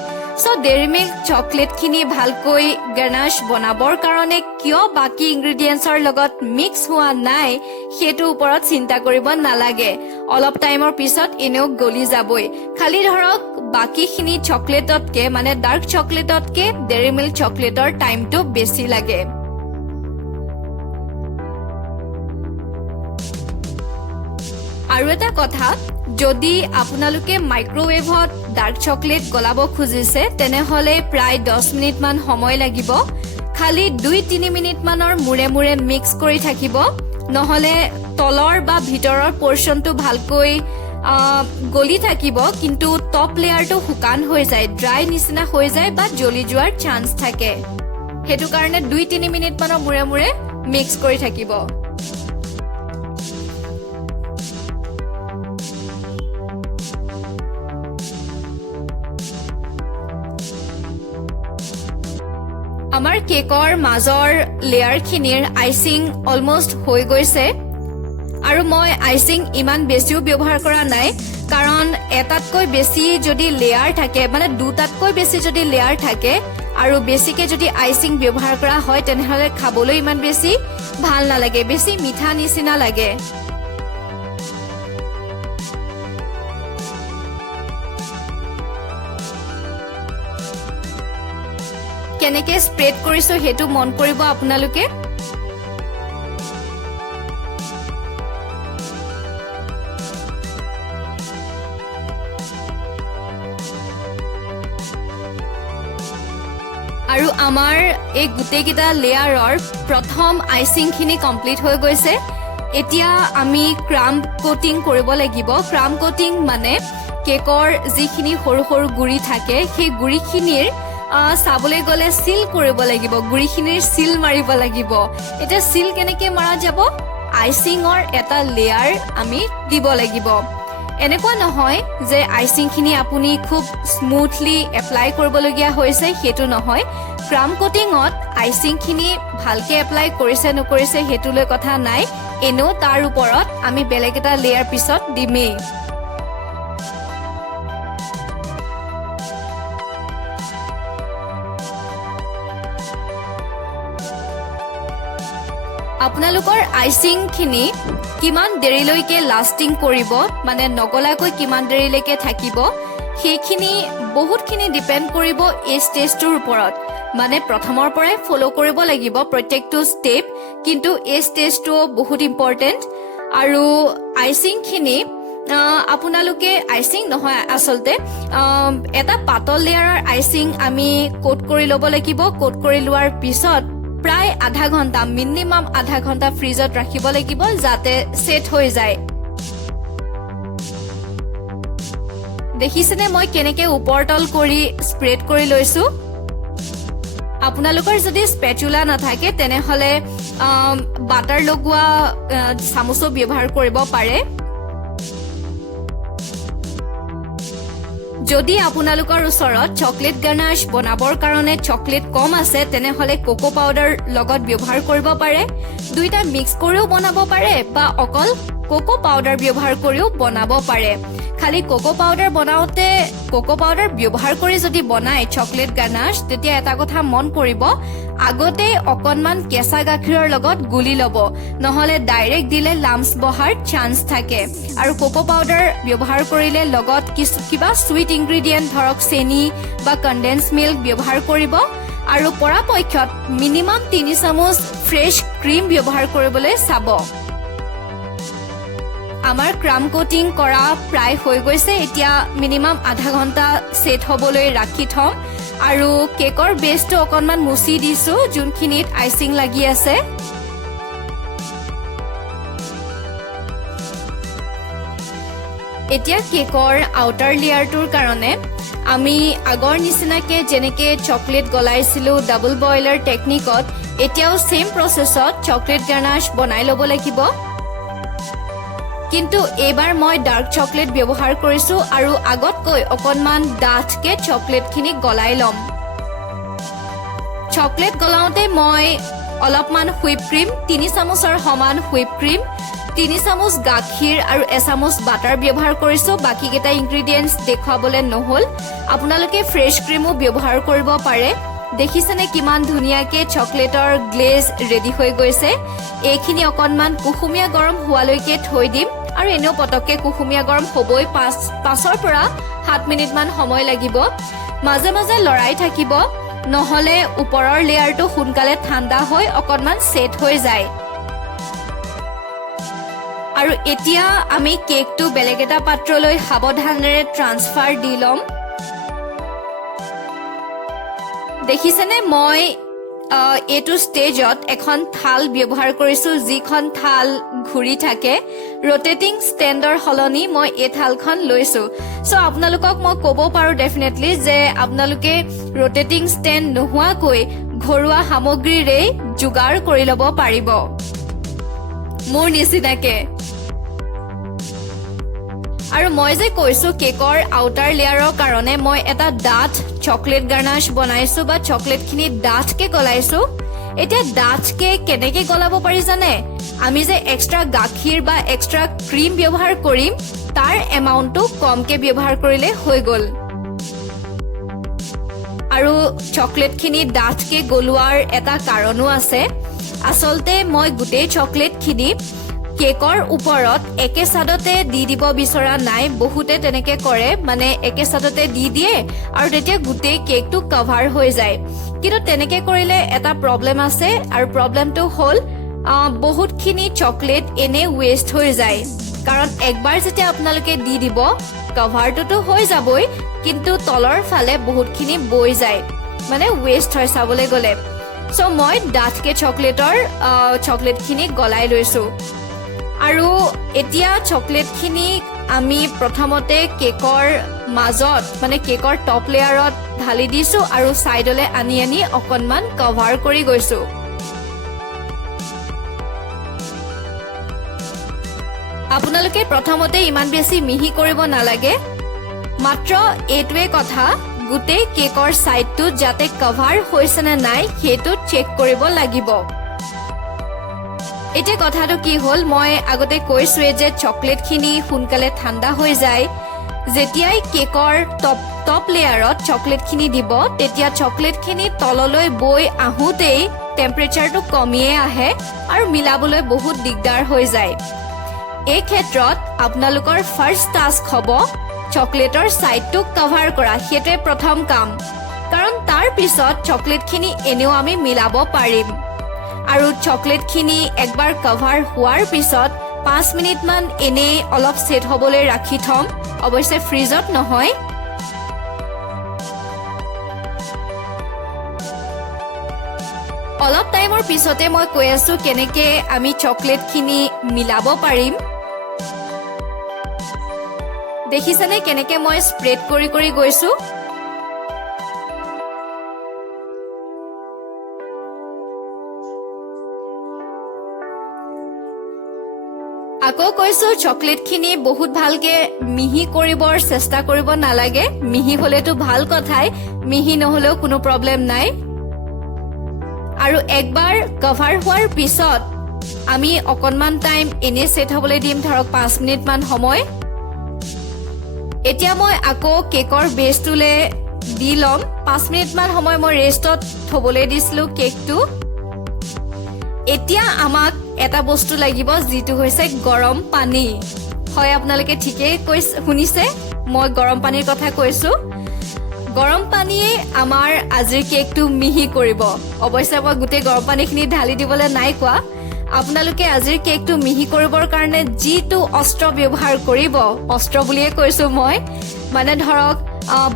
সো ডেইৰী মিল্ক চকলেটখিনি ভালকৈ গানাশ বনাবৰ কাৰণে কিয় বাকি ইনগ্ৰেডিয়েন্টছৰ লগত মিক্স হোৱা নাই সেইটো ওপৰত চিন্তা কৰিব নালাগে অলপ টাইমৰ পিছত এনেও গলি যাবই খালি ধৰক বাকিখিনি চকলেটতকে মানে ডাৰ্ক চকলেটতকে ডেইৰী মিল্ক চকলেটৰ টাইমটো বেছি লাগে আৰু এটা কথা যদি আপোনালোকে মাইক্ৰৱেভত ডাৰ্ক চকলেট গলাব খুজিছে তেনেহলে প্ৰায় 10 মিনিট মান সময় লাগিব খালি 2-3 মিনিট মানৰ মুৰে মুৰে মিক্স কৰি থাকিব নহলে তলৰ বা ভিতৰৰ পোৰশনটো ভালকৈ গলি থাকিব কিন্তু টপ লেয়াৰটো শুকান হৈ যায় ড্ৰাই নিচিনা হৈ যায় বা জ্বলি যোৱাৰ চান্স থাকে হেতু কাৰণে 2-3 মিনিট মানৰ মুৰে মুৰে মিক্স কৰি থাকিব আমাৰ কেকৰ মাজৰ লেয়াৰখিনিৰ আইচিং অলমোষ্ট হৈ গৈছে আৰু মই আইচিং ইমান বেছিও ব্যৱহাৰ কৰা নাই কাৰণ এটাতকৈ বেছি যদি লেয়াৰ থাকে মানে দুটাতকৈ বেছি যদি লেয়াৰ থাকে আৰু বেছিকে যদি আইচিং ব্যৱহাৰ কৰা হয় তেনেহলে খাবলৈ ইমান বেছি ভাল নালাগে বেছি মিঠা নিচিনা লাগে কেনেকে স্প্ৰেড কৰিছো হেতু মন কৰিব আপোনালোকে আৰু আমাৰ এই গুটেকিটা লেয়াৰৰ প্ৰথম আইচিংখিনি কমপ্লিট হৈ গৈছে এতিয়া আমি ক্ৰাম কোটিং কৰিব লাগিব ক্ৰাম কোটিং মানে কেকৰ যিখিনি সৰু সৰু গুৰি থাকে সেই গুৰিখিনিৰ চাবলৈ গলে সিল কৰিব লাগিব গুৰিখিনিৰ সিল মাৰিব লাগিব এটা সিল কেনেকে মাৰা যাব আইচিংৰ এটা লেয়াৰ আমি দিব লাগিব এনেকুৱা নহয় যে আইচিংখিনি আপুনি খুব স্মুথলি এপ্লাই কৰিবলগীয়া হৈছে হেতু নহয় ক্ৰাম কোটিংত আইচিংখিনি ভালকে এপ্লাই কৰিছে নকৰিছে হেতুলৈ কথা নাই এনো তাৰ ওপৰত আমি বেলেগ এটা লেয়াৰ পিছত দিমেই আপোনালোকৰ আইচিংখিনি কিমান দেৰিলৈকে লাষ্টিং কৰিব মানে নগলাকৈ কিমান দেৰিলৈকে থাকিব সেইখিনি বহুতখিনি ডিপেন্ড কৰিব এই ষ্টেজটোৰ ওপৰত মানে প্ৰথমৰ পৰাই ফলো কৰিব লাগিব প্ৰত্যেকটো ষ্টেপ কিন্তু এই ষ্টেজটো বহুত ইম্পৰ্টেন্ট আৰু আইচিংখিনি আপোনালোকে আইচিং নহয় আসলতে এটা পাতল লেয়াৰৰ আইচিং আমি কোট কৰি ল'ব লাগিব কোট কৰি লোৱাৰ পিছত প্ৰায় আধা ঘণ্টা মিনিমাম আধা ঘণ্টা ফ্ৰিজত ৰাখিব লাগিব যাতে সেট হৈ যায় দেখিছেনে মই কেনেকৈ ওপৰতল কৰি স্প্ৰেড কৰি লৈছো আপোনালোকৰ যদি স্পেচুলা নাথাকে তেনেহলে বাটাৰ লগোৱা চামুচো ব্যৱহাৰ কৰিব পাৰে যদি আপোনালোকৰ ওচৰত চকলেট গানাশ বনাবৰ কাৰণে চকলেট কম আছে তেনেহলে কোকো পাউডাৰ লগত ব্যৱহাৰ কৰিব পাৰে দুইটা মিক্স কৰিও বনাব পাৰে বা অকল কোকো পাউডাৰ ব্যৱহাৰ কৰিও বনাব পাৰে খালি কোকো পাউডাৰ বনাওতে কোকো পাউডাৰ ব্যৱহাৰ কৰি যদি বনায় চকলেট গানাশ তেতিয়া এটা কথা মন কৰিব আগতে অকনমান কেঁচা গাখীৰৰ লগত গুলি ল'ব নহলে ডাইৰেক্ট দিলে লাম্পছ বহাৰ চান্স থাকে আৰু কোকো পাউডাৰ ব্যৱহাৰ কৰিলে লগত কিবা সুইট ইনগ্ৰেডিয়েন্ট ধৰক চেনি বা কনডেন্স মিল্ক ব্যৱহাৰ কৰিব আৰু পৰাপক্ষত মিনিমাম 3 চামুচ ফ্ৰেছ ক্ৰীম ব্যৱহাৰ কৰিবলৈ চাব আমাৰ ক্ৰাম কোটিং কৰা প্ৰায় হৈ গৈছে এতিয়া মিনিমাম আধা ঘণ্টা সেট হ'বলৈ ৰাখি থম আৰু কেকৰ বেছটো অকনমান মুছি দিছো যোনখিনিত আইচিং লাগি আছে এতিয়া কেকৰ আউটাৰ লেয়াৰটোৰ কাৰণে আমি আগৰ নিচিনাকে যেনেকে চকলেট গলাইছিলো ডাবল বয়লাৰ টেকনিকত এতিয়াও সেম প্ৰসেছত চকলেট গানাশ বনাই ল'ব লাগিব কিন্তু এবাৰ মই ডাৰ্ক চকলেট ব্যৱহাৰ কৰিছো আৰু আগতকৈ অকনমান ডাঠকে চকলেটখিনি গলাই লম চকলেট গলাওতে মই অলপমান হুইপ ক্ৰীম 3 চামুচৰ সমান হুইপ ক্ৰীম 3 চামুচ গাখীৰ আৰু 1 চামুচ বাটাৰ ব্যৱহাৰ কৰিছো বাকি কেইটা ইনগ্ৰেডিয়েন্টছ দেখুৱাবলৈ নহল আপোনালোকে ফ্ৰেছ ক্ৰীমো ব্যৱহাৰ কৰিব পাৰে দেখিছেনে কিমান ধুনীয়াকে চকলেটৰ গ্লেজ ৰেডি হৈ গৈছে এইখিনি অকনমান কুহুমীয়া গৰম হোৱালৈকে থৈ দিম আৰু এনেও পটককে কুহুমীয়া গৰম হ'বই 5 পৰা 7 মিনিট মান সময় লাগিব মাজে মাজে লৰাই থাকিব নহলে ওপৰৰ লেয়াৰটো সোনকালে ঠাণ্ডা হৈ অকনমান সেট হৈ যায় আৰু এতিয়া আমি কেকটো বেলেগ এটা পাত্ৰলৈ সাৱধানেৰে ট্ৰান্সফাৰ দি লম দেখিছেনে মই এইটো ষ্টেজত এখন থাল ব্যৱহাৰ কৰিছো যিখন থাল ঘূৰি থাকে ৰোটেটিং ষ্টেণ্ডৰ হলনি মই এই থালখন লৈছো সো আপোনালোকক মই ক'ব পাৰো ডেফিনেটলি যে আপোনালোকে ৰোটেটিং ষ্টেণ্ড নোহোৱাকৈ ঘৰুৱা সামগ্ৰীৰে যোগাৰ কৰি ল'ব পাৰিব মোৰ নিচিনাকে আৰু মই যে কৈছো কেকৰ আউটাৰ লেয়াৰৰ কাৰণে মই এটা ডাঠ চকলেট গানাশ বনাইছো বা চকলেটখিনি ডাঠকে গলাইছো এতিয়া ডাঠকে কেনেকে গলাব পাৰি জানে আমি যে এক্সট্ৰা গাখীৰ বা এক্সট্ৰা ক্ৰীম ব্যৱহাৰ কৰিম তাৰ এমাউন্টটো কমকে ব্যৱহাৰ কৰিলে হৈ গ'ল আৰু চকলেটখিনি ডাঠকে গলোৱাৰ এটা কাৰণো আছে আচলতে মই গোটেই চকলেটখিনি কেকৰ ওপৰত একে সাদতে দি দিব বিচৰা নাই বহুতে তেনেকে কৰে মানে একে সাদতে দি দিয়ে আৰু তেতিয়া গোটেই কেকটো কভাৰ হৈ যায় কিন্তু তেনেকে কৰিলে এটা প্ৰবলেম আছে আৰু প্ৰবলেমটো হ'ল বহুতখিনি চকলেট এনে ওয়েস্ট হৈ যায় কাৰণ একবাৰ যেতিয়া আপোনালোকে দি দিব কভাৰটোতো হৈ যাবই কিন্তু তলৰ ফালে বহুতখিনি বৈ যায় মানে ওয়েস্ট হয় চাবলৈ গ'লে সো মই ডাঠকে চকলেটখিনি গলাই লৈছো আৰু এতিয়া চকলেটখিনি আমি প্ৰথমতে কেকৰ মাজত মানে কেকৰ টপ লেয়াৰত ঢালি দিছো আৰু সাইডলে আনি অকনমান কভাৰ কৰি গৈছো আপোনালোকে প্ৰথমতে ইমান বেছি মিহি কৰিব নালাগে মাত্ৰ এইটোৱে কথা গোটেই কেকৰ সাইডটো যাতে কভাৰ হৈছে নে নাই হেতু চেক কৰিব লাগিব এতিয়া কথাটো কি হ'ল মই আগতে কৈছোৱে যে চকলেটখিনি সোনকালে ঠাণ্ডা হৈ যায় যেতিয়াই কেকৰ টপ লেয়াৰত চকলেটখিনি দিব তেতিয়া চকলেটখিনি তললৈ বৈ আহোতেই টেম্পাৰেচাৰটো কমিয়ে আহে আৰু মিলাবলৈ বহুত দিগদাৰ হৈ যায় এই ক্ষেত্ৰত আপোনালোকৰ ফাৰ্ষ্ট টাস্ক হ'ব চকলেটৰ সাইডটো কভাৰ কৰা হেতে প্ৰথম কাম কাৰণ তাৰ পিছত চকলেটখিনি এনেও আমি মিলাব পাৰিম আৰু চকলেটখিনি একবাৰ কভাৰ হোৱাৰ পিছত 5 মিনিট মান এনে অলপ সেট হ'বলৈ ৰাখি থম অৱশ্যে ফ্ৰিজত নহয় অলপ টাইমৰ পিছতে মই কৈ আছো কেনেকে আমি চকলেটখিনি মিলাব পাৰিম। দেখিছেনে কেনেকে মই স্প্ৰেড কৰি কৰি গৈছো। আকৌ কৈছো চকলেটখিনি বহুত ভালকে মিহি কৰিবৰ চেষ্টা কৰিব নালাগে। মিহি হলেতো ভাল কথাই, মিহি নহলেও কোনো প্ৰব্লেম নাই। আৰু একবাৰ কভাৰ হোৱাৰ পিছত আমি অকণমান টাইম এনে সেট হ'বলৈ দিম, ধৰক 5 মিনিট মান সময়। এতিয়া মই আকৌ কেকৰ বেছটোলে দি ল'ম। 5 মিনিট মান সময় মই ৰেষ্টত থবলৈ দিছিলো কেকটো। এতিয়া আমাক এটা বস্তু লাগিব, যিটো হৈছে গৰম পানী। হয়, আপোনালোকে ঠিকেই শুনিছে, মই গৰম পানীৰ কথা কৈছো। গৰম পানীয়ে আমাৰ আজিৰ কেকটো মিহি কৰিব। অৱশ্যে মই গোটেই গৰম পানীখিনি ঢালি দিবলৈ নাই কোৱা। আপোনালোকে আজিৰ কেকটো মিহি কৰিবৰ কাৰণে যিটো অস্ত্ৰ ব্যৱহাৰ কৰিব, অস্ত্ৰ বুলিয়ে কৈছো মই, মানে ধৰক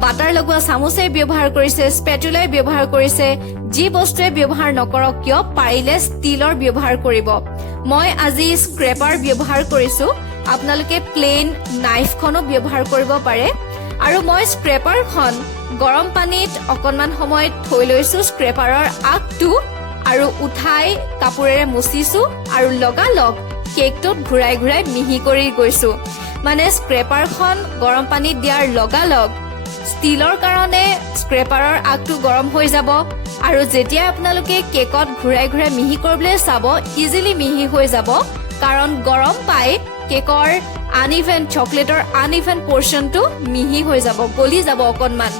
বাটাৰ লগোৱা চামুচে ব্যৱহাৰ কৰিছে, স্পেটুলাই ব্যৱহাৰ কৰিছে, যি বস্তুৱে ব্যৱহাৰ নকৰক কিয় পাৰিলে ষ্টীলৰ ব্যৱহাৰ কৰিব। মই আজি স্ক্ৰেপাৰ ব্যৱহাৰ কৰিছো, আপোনালোকে প্লেইন নাইফখনো ব্যৱহাৰ কৰিব পাৰে। আৰু মই স্ক্ৰেপাৰখন গৰম পানীত অকণমান সময় থৈ লৈছো, স্ক্ৰেপাৰৰ আগটো, আৰু উঠাই কাপোৰেৰে মুচিছো আৰু লগালগ কেকটোত ঘূৰাই ঘূৰাই মিহি কৰি গৈছো। মানে স্ক্ৰেপাৰখন গৰম পানীত দিয়াৰ লগালগ ষ্টীলৰ কাৰণে স্ক্ৰেপাৰৰ আগটো গৰম হৈ যাব, আৰু যেতিয়া আপোনালোকে কেকত ঘূৰাই ঘূৰাই মিহি কৰিবলৈ চাব, ইজিলি মিহি হৈ যাব। কাৰণ গৰম পাই কেকৰ আনইভেন, চকলেটৰ আনইভেন পৰ্চনটো মিহি হৈ যাব, গলি যাব অকণমান।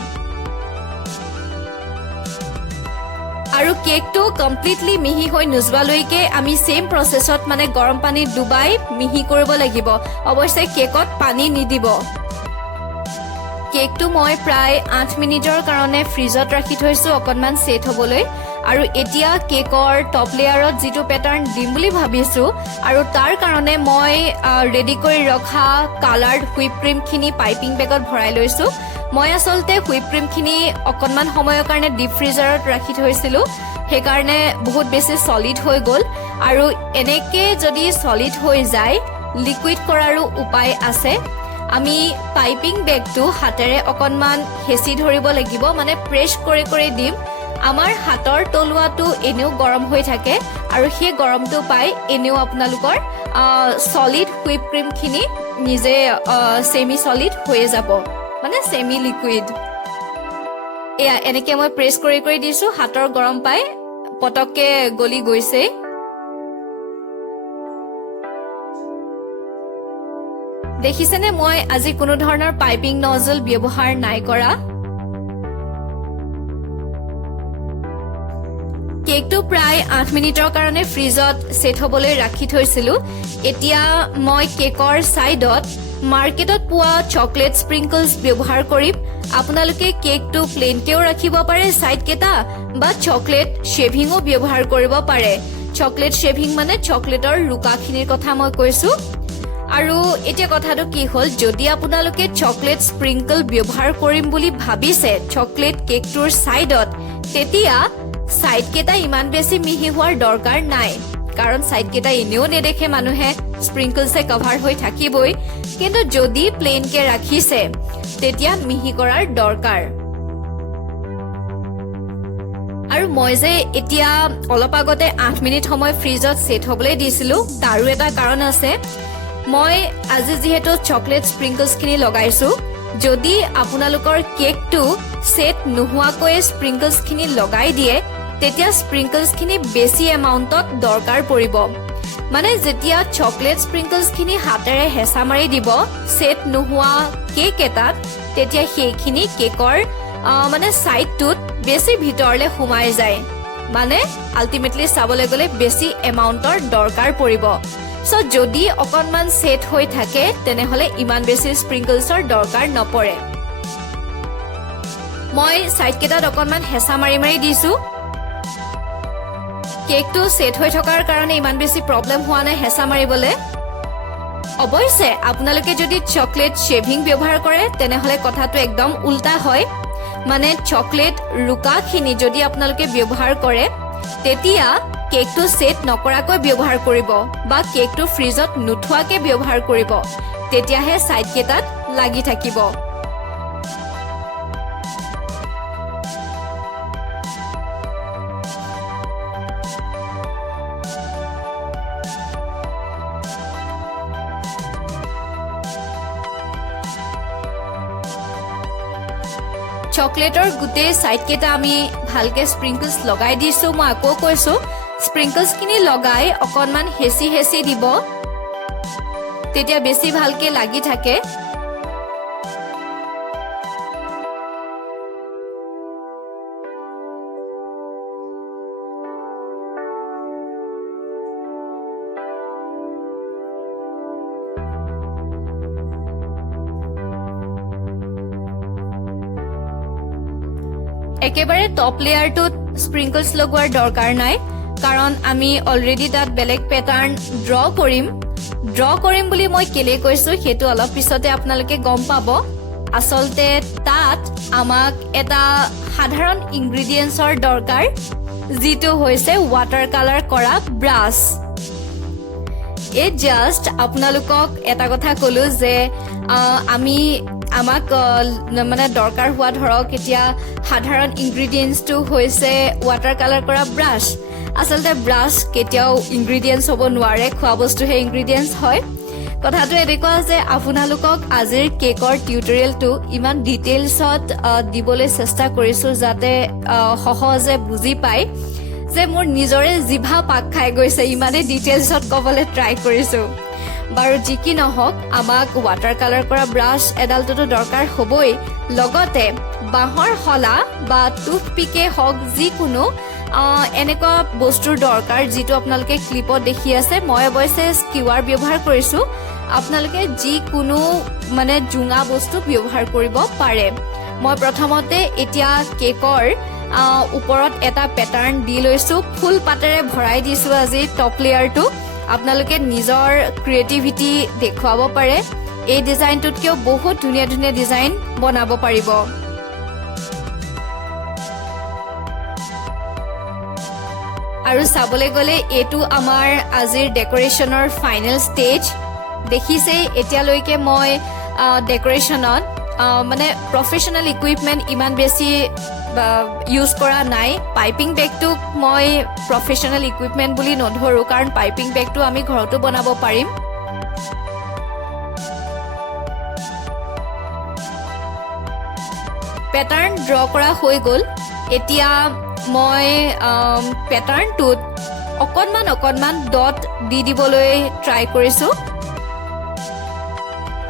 আৰু কেকটো কমপ্লিটলি মিহি হৈ নোযোৱালৈকে আমি সেম প্ৰচেছত মানে গৰম পানীত ডুবাই মিহি কৰিব লাগিব। অৱশ্যে কেকত পানী নিদিব। কেকটো মই প্ৰায় 8 মিনিটৰ কাৰণে ফ্ৰিজত ৰাখি থৈছো অকণমান সেট হ'বলৈ। আৰু এতিয়া কেকৰ টপ লেয়াৰত যিটো পেটাৰ্ণ দিম বুলি ভাবিছো, আৰু তাৰ কাৰণে মই ৰেডি কৰি ৰখা কালাৰ্ড হুইপ ক্ৰীমখিনি পাইপিং বেগত ভৰাই লৈছো। মই আচলতে হুইপ ক্ৰীমখিনি অকণমান সময়ৰ কাৰণে ডিপ ফ্ৰিজাৰত ৰাখি থৈছিলো, সেইকাৰণে বহুত বেছি চলিড হৈ গ'ল। আৰু এনেকে যদি চলিড হৈ যায়, লিকুইড কৰাৰো উপায় আছে। আমি পাইপিং বেগটো হাতেৰে অকণমান হেঁচি ধৰিব লাগিব, মানে প্ৰেছ কৰি কৰি দিম। আমাৰ হাতৰ তলুৱাটো এনেও গৰম হৈ থাকে, আৰু সেই গৰমটো পাই এনেও আপোনালোকৰ চলিড হুইপ ক্ৰীমখিনি নিজে চেমি চলিড হৈ যাব, মানে চেমি লিকুইড। এয়া এনেকে মই প্ৰেছ কৰি কৰি দিছো, হাতৰ গৰম পাই পটককে গলি গৈছে। দেখিছেনে মই আজি কোনো ধৰণৰ পাইপিং নজল ব্যৱহাৰ নাই কৰা। কেকটো প্ৰায় 8 মিনিটৰ কাৰণে ফ্ৰিজত সেট হ'বলৈ ৰাখি থৈছিলো। এতিয়া মই কেকৰ ছাইডত মাৰ্কেটত পোৱা চকলেট স্প্ৰিংকলছ ব্যৱহাৰ কৰিম। আপোনালোকে কেকটো প্লেইনকেও ৰাখিব পাৰে ছাইড কেইটা, বা চকলেট শ্বেভিঙো ব্যৱহাৰ কৰিব পাৰে। চকলেট শ্বেভিং মানে চকলেটৰ ৰুকাখিনিৰ কথা মই কৈছো। আৰু এতিয়া কথাটো কি হ'ল, যদি আপোনালোকে চকলেট স্প্ৰিংকল ব্যৱহাৰ কৰিম বুলি ভাবিছে চকলেট কেকটোৰ ছাইডত, তেতিয়া ছাইড কেইটা ইমান বেছি মিহি হোৱাৰ দৰকাৰ নাই। কাৰণ ছাইড কেইটা এনেও নেদেখে মানুহে, স্প্ৰিংকলছে কভাৰ হৈ থাকিবই। কিন্তু যদি প্লেইনকে ৰাখিছে, তেতিয়া মিহি কৰাৰ দৰকাৰ। আৰু মই যে এতিয়া অলপ আগতে 8 মিনিট সময় ফ্ৰিজত সেট হ'বলৈ দিছিলো, তাৰো এটা কাৰণ আছে। মই আজি যিহেতু চকলেট স্প্ৰিংকলছখিনি লগাইছো, যদি আপোনালোকৰ কেকটো সেট নোহোৱাকৈ স্প্ৰিংকলছখিনি লগাই দিয়ে, তেতিয়া স্প্ৰিংকলছখিনি বেছি এমাউণ্টত দৰকাৰ পৰিব। মানে যেতিয়া চকলেট স্প্ৰিংকলছখিনি হাতেৰে হেঁচা মাৰি দিব সেট নোহোৱা কেক এটাত, তেতিয়া সেইখিনি কেকৰ মানে ছাইডটোত বেছি ভিতৰলৈ সোমাই যায়। মানে আল্টিমেটলি চাবলৈ গ'লে বেছি এমাউণ্টৰ দৰকাৰ পৰিব। সো যদি অকণমান সেট হৈ থাকে, তেনেহ'লে ইমান বেছি স্প্ৰিংকলছৰ দৰকাৰ নপৰে। মই ছাইড কেইটাত অকণমান হেঁচা মাৰি মাৰি দিছো। কেকটো সেট হৈ থকাৰ কাৰণে ইমান বেছি প্ৰব্লেম হোৱা নাই হেঁচা মাৰিবলৈ। অৱশ্যে আপোনালোকে যদি চকলেট শ্বেভিং ব্যৱহাৰ কৰে, তেনেহ'লে কথাটো একদম উল্টা হয়। মানে চকলেট ৰুকাখিনি যদি আপোনালোকে ব্যৱহাৰ কৰে, তেতিয়া কেকটো সেট নকৰাকৈ ব্যৱহাৰ কৰিব বা কেকটো ফ্ৰিজত নুথোৱাকৈ ব্যৱহাৰ কৰিব, তেতিয়াহে সাইড কেইটাত লাগি থাকিব। চকলেটৰ গোটেই সাইড কেইটা আমি ভালকে স্প্ৰিংকলছ লগাই দিছো। মই আকৌ কৈছো স্প্ৰিংকলছখিনি লগাই অকণমান হেঁচি হেঁচি দিব, তেতিয়া বেছি ভালকে লাগি থাকে। একেবাৰে টপ লেয়াৰটোত স্প্ৰিংকলছ লগোৱাৰ দৰকাৰ নাই, কাৰণ আমি অলৰেডি তাত বেলেগ পেটাৰ্ণ ড্ৰ কৰিম বুলি মই কেলে কৈছো সেইটো অলপ পিছতে আপোনালোকে গম পাব। আচলতে তাত আমাক এটা সাধাৰণ ইনগ্ৰিডিয়েণ্টছৰ দৰকাৰ, যিটো হৈছে ৱাটাৰ কালাৰ কৰা ব্ৰাছ। এই জাষ্ট আপোনালোকক এটা কথা ক'লো যে আমাক মানে দৰকাৰ হোৱা ধৰক এতিয়া সাধাৰণ ইনগ্ৰিডিয়েণ্টছটো হৈছে ৱাটাৰ কালাৰ কৰা ব্ৰাছ। আচলতে ব্ৰাছ কেতিয়াও ইনগ্ৰিডিয়েণ্টছ হ'ব নোৱাৰে, খোৱা বস্তুহে ইনগ্ৰিডিয়েণ্টছ হয়। কথাটো এনেকুৱা যে আপোনালোকক আজিৰ কেকৰ টিউটৰিয়েলটো ইমান ডিটেইলছত দিবলৈ চেষ্টা কৰিছোঁ যাতে সহজে বুজি পায় যে মোৰ নিজৰে জিভা পাক খাই গৈছে, ইমানেই ডিটেইলছত ক'বলৈ ট্ৰাই কৰিছোঁ। বাৰু যি কি নহওক, আমাক ৱাটাৰ কালাৰ কৰা ব্ৰাছ এডালটোতো দৰকাৰ হ'বই, লগতে বাঁহৰ শলা বা টুথপিকে হওক যিকোনো এনেকুৱা বস্তুৰ দৰকাৰ, যিটো আপোনালোকে ক্লিপত দেখি আছে। মই অৱশ্যে স্কিৱাৰ ব্যৱহাৰ কৰিছোঁ, আপোনালোকে যিকোনো মানে জোঙা বস্তু ব্যৱহাৰ কৰিব পাৰে। মই প্ৰথমতে এতিয়া কেকৰ ওপৰত এটা পেটাৰ্ণ দি লৈছোঁ, ফুল পাতেৰে ভৰাই দিছোঁ আজি টপ লেয়াৰটো। আপোনালোকে নিজৰ ক্ৰিয়েটিভিটি দেখুৱাব পাৰে, এই ডিজাইনটোতকৈও বহুত ধুনীয়া ধুনীয়া ডিজাইন বনাব পাৰিব। আৰু চাবলৈ গ'লে এইটো আমাৰ আজিৰ ডেকৰেশ্যনৰ ফাইনেল ষ্টেজ। দেখিছেই এতিয়ালৈকে মই ডেকৰেশ্যনত মানে প্ৰফেশ্যনেল ইকুইপমেণ্ট ইমান বেছি ইউজ কৰা নাই। পাইপিং বেগটোক মই প্ৰফেশ্যনেল ইকুইপমেণ্ট বুলি নধৰোঁ, কাৰণ পাইপিং বেগটো আমি ঘৰতো বনাব পাৰিম। পেটাৰ্ণ ড্ৰ কৰা হৈ গ'ল। এতিয়া মই পেটাৰ্ণটোত অকণমান ডট দি দিবলৈ ট্ৰাই কৰিছোঁ।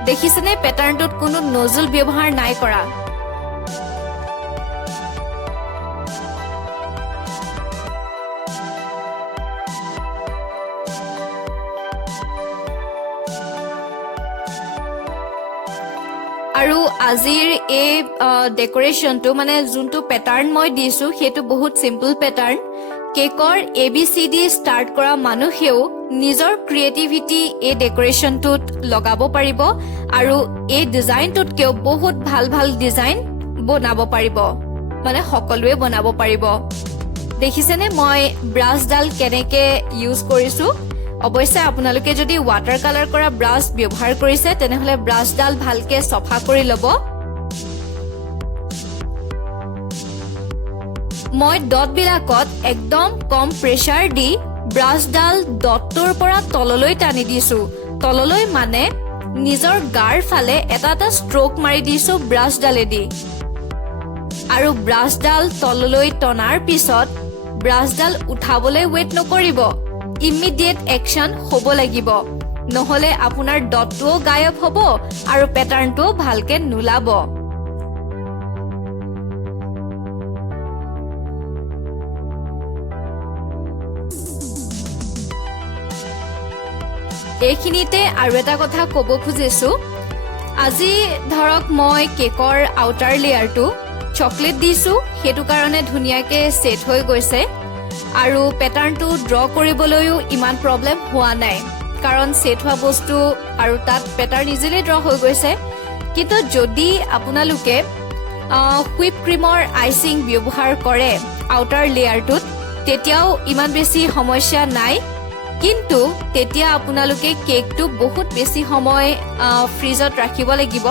দেখিছেনে পেটাৰ্ণটোত কোনো নজল ব্যৱহাৰ নাই কৰা। আৰু আজিৰ এই ডেকৰেশ্যনটো মানে যোনটো পেটাৰ্ণ মই দিছোঁ সেইটো বহুত চিম্পল পেটাৰ্ণ। কেকৰ ABCD ষ্টাৰ্ট কৰা মানুহেও নিজৰ ক্ৰিয়েটিভিটি এই ডেকৰেশ্যনটোত লগাব পাৰিব আৰু এই ডিজাইনটোতকৈও বহুত ভাল ভাল ডিজাইন বনাব পাৰিব, মানে সকলোৱে বনাব পাৰিব। দেখিছেনে মই ব্ৰাছডাল কেনেকৈ ইউজ কৰিছোঁ। অৱশ্যে আপোনালোকে যদি ৱাটাৰ কালাৰ কৰা ব্ৰাছ ব্যৱহাৰ কৰিছে তেনেহ'লে ব্ৰাছডাল ভালকৈ চফা কৰি ল'ব। মই ডটবিলাকত একদম কম প্ৰেছাৰ দি ব্ৰাছডাল ডটটোৰ পৰা তললৈ টানি দিছোঁ। তললৈ মানে নিজৰ গাৰ ফালে এটা এটা ষ্ট্ৰক মাৰি দিছোঁ ব্ৰাছডালেদি। আৰু ব্ৰাছডাল তললৈ টনাৰ পিছত ব্ৰাছডাল উঠাবলৈ ৱেইট নকৰিব, ইমিডিয়েট একশ্যন হ'ব লাগিব, নহ'লে আপোনাৰ ডটটোও গায়ব হ'ব আৰু পেটাৰ্ণটোও ভালকৈ নোলাব। এইখিনিতে আৰু এটা কথা ক'ব খুজিছোঁ, আজি ধৰক মই কেকৰ আউটাৰ লেয়াৰটো চকলেট দিছোঁ, সেইটো কাৰণে ধুনীয়াকৈ ছেট হৈ গৈছে আৰু পেটাৰ্ণটো ড্ৰ কৰিবলৈও ইমান প্ৰব্লেম হোৱা নাই, কাৰণ ছেট হোৱা বস্তু আৰু তাত পেটাৰ্ণ ইজিলি ড্ৰ হৈ গৈছে। কিন্তু যদি আপোনালোকে হুইপ ক্ৰীমৰ আইচিং ব্যৱহাৰ কৰে আউটাৰ লেয়াৰটোত, তেতিয়াও ইমান বেছি সমস্যা নাই কিন্তু তেতিয়া আপোনালোকে কেকটো বহুত বেছি সময় ফ্ৰিজত ৰাখিব লাগিব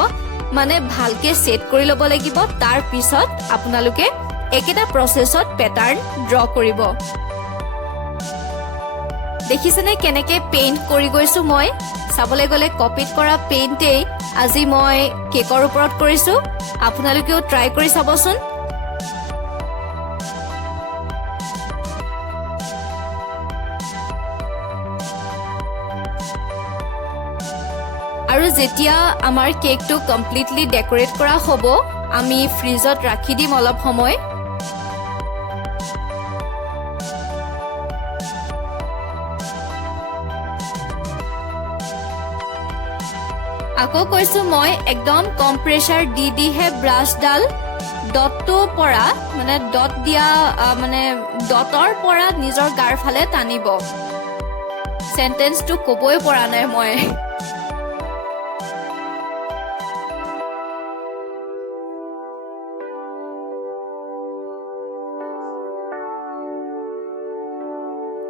মানে ভালকে সেট কৰি ল'ব লাগিব তাৰ পিছত আপোনালোকে একেটা প্ৰসেছত প্যাটাৰ্ন ড্ৰ কৰিব দেখিছেনে কেনেকে পেইন্ট কৰি গৈছো মই চাবলৈ গলে কপিত কৰা পেইন্টেই আজি মই কেকৰ ওপৰত কৰিছো আপোনালোকেও ট্ৰাই কৰি চাবচোন আৰু যেতিয়া আমাৰ কেকটো কমপ্লিটলি ডেকোৰেট কৰা হ'ব আমি ফ্ৰিজত ৰাখি দিম অলপ সময় আকৌ কৈছো মই একদম কম প্ৰেছাৰ দিহে ব্ৰাছডাল ডটটো পৰা মানে ডট দিয়া মানে ডটৰ পৰা নিজৰ গাৰ ফালে টানিব সেন্টেন্সটো কবই পৰা নাই মই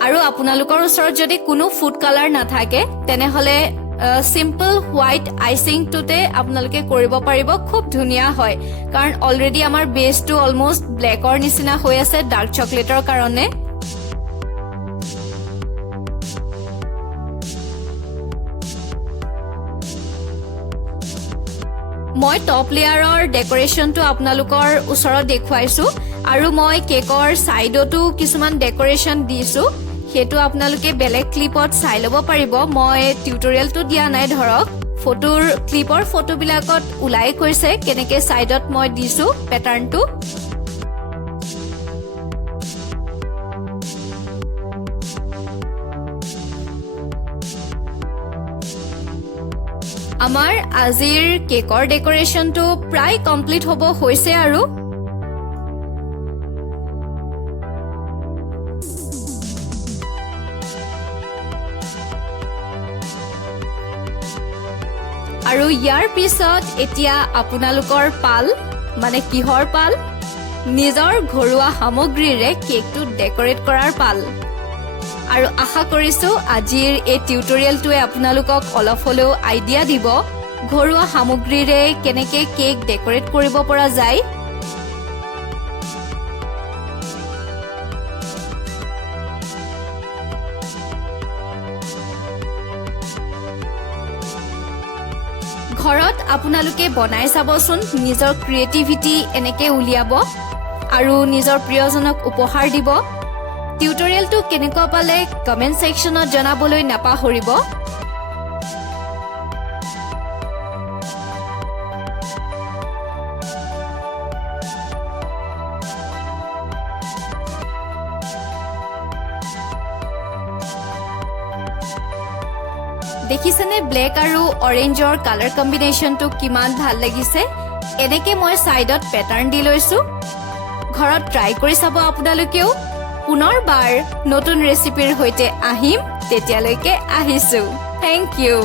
আৰু আপোনালোকৰ ওচৰত যদি কোনো ফুড কালাৰ নাথাকে তেনেহলে সিম্পল হোৱাইট আইচিংটোতে আপোনালোকে কৰিব পাৰিব খুব ধুনীয়া হয় কাৰণ অলৰেডি আমাৰ বেছটো অলমোস্ট ব্লেকৰ নিচিনা হৈ আছে ডাৰ্ক চকলেটৰ কাৰণে মই টপ লেয়াৰৰ ডেকোৰেশনটো আপোনালোকৰ ওচৰত দেখুৱাইছো আৰু মই কেকৰ সাইডতো কিছুমান ডেকোৰেশন দিছো হেতু আপোনালোকে বেলেগ ক্লিপত চাই ল'ব পাৰিব মই টিউটোৰিয়েলটো দিয়া নাই ধৰক ফটোৰ ক্লিপৰ ফটোবিলাকত উলাই কৈছে কেনেকে সাইডত মই দিছো প্যাটাৰ্নটো আমাৰ আজিৰ কেকৰ ডেকোৰেশনটো প্ৰায় কমপ্লিট হ'ব হৈছে আৰু ইয়াৰ পিছত এতিয়া আপোনালোকৰ পাল মানে কিহৰ পাল নিজৰ ঘৰুৱা সামগ্ৰীৰে কেকটো ডেকোৰেট কৰাৰ পাল আৰু আশা কৰিছো আজিৰ এই টিউটোৰিয়েলটোৱে আপোনালোকক অলপ হলেও আইডিয়া দিব ঘৰুৱা সামগ্ৰীৰে কেনেকে কেক ডেকোৰেট কৰিব পৰা যায় ঘৰত আপোনালোকে বনাই চাবচোন নিজৰ ক্ৰিয়েটিভিটি এনেকে উলিয়াব আৰু নিজৰ প্ৰিয়জনক উপহাৰ দিব টিউটোৰিয়েলটো কেনেকুৱা পালে কমেন্ট সেকশনত জনাবলৈ নাপাহৰিব দেখিছেনে ব্লেক আৰু অৰেঞ্জৰ কালাৰ কম্বিনেশনটো কিমান ভাল লাগিছে এনেকে মই সাইডত প্যাটাৰ্ন দি লৈছো ঘৰত ট্ৰাই কৰি চাব আপোনালোকেও পুনৰবাৰ নতুন ৰেচিপিৰ হৈতে আহিম তেতিয়ালৈকে আহিছো থ্যাংক ইউ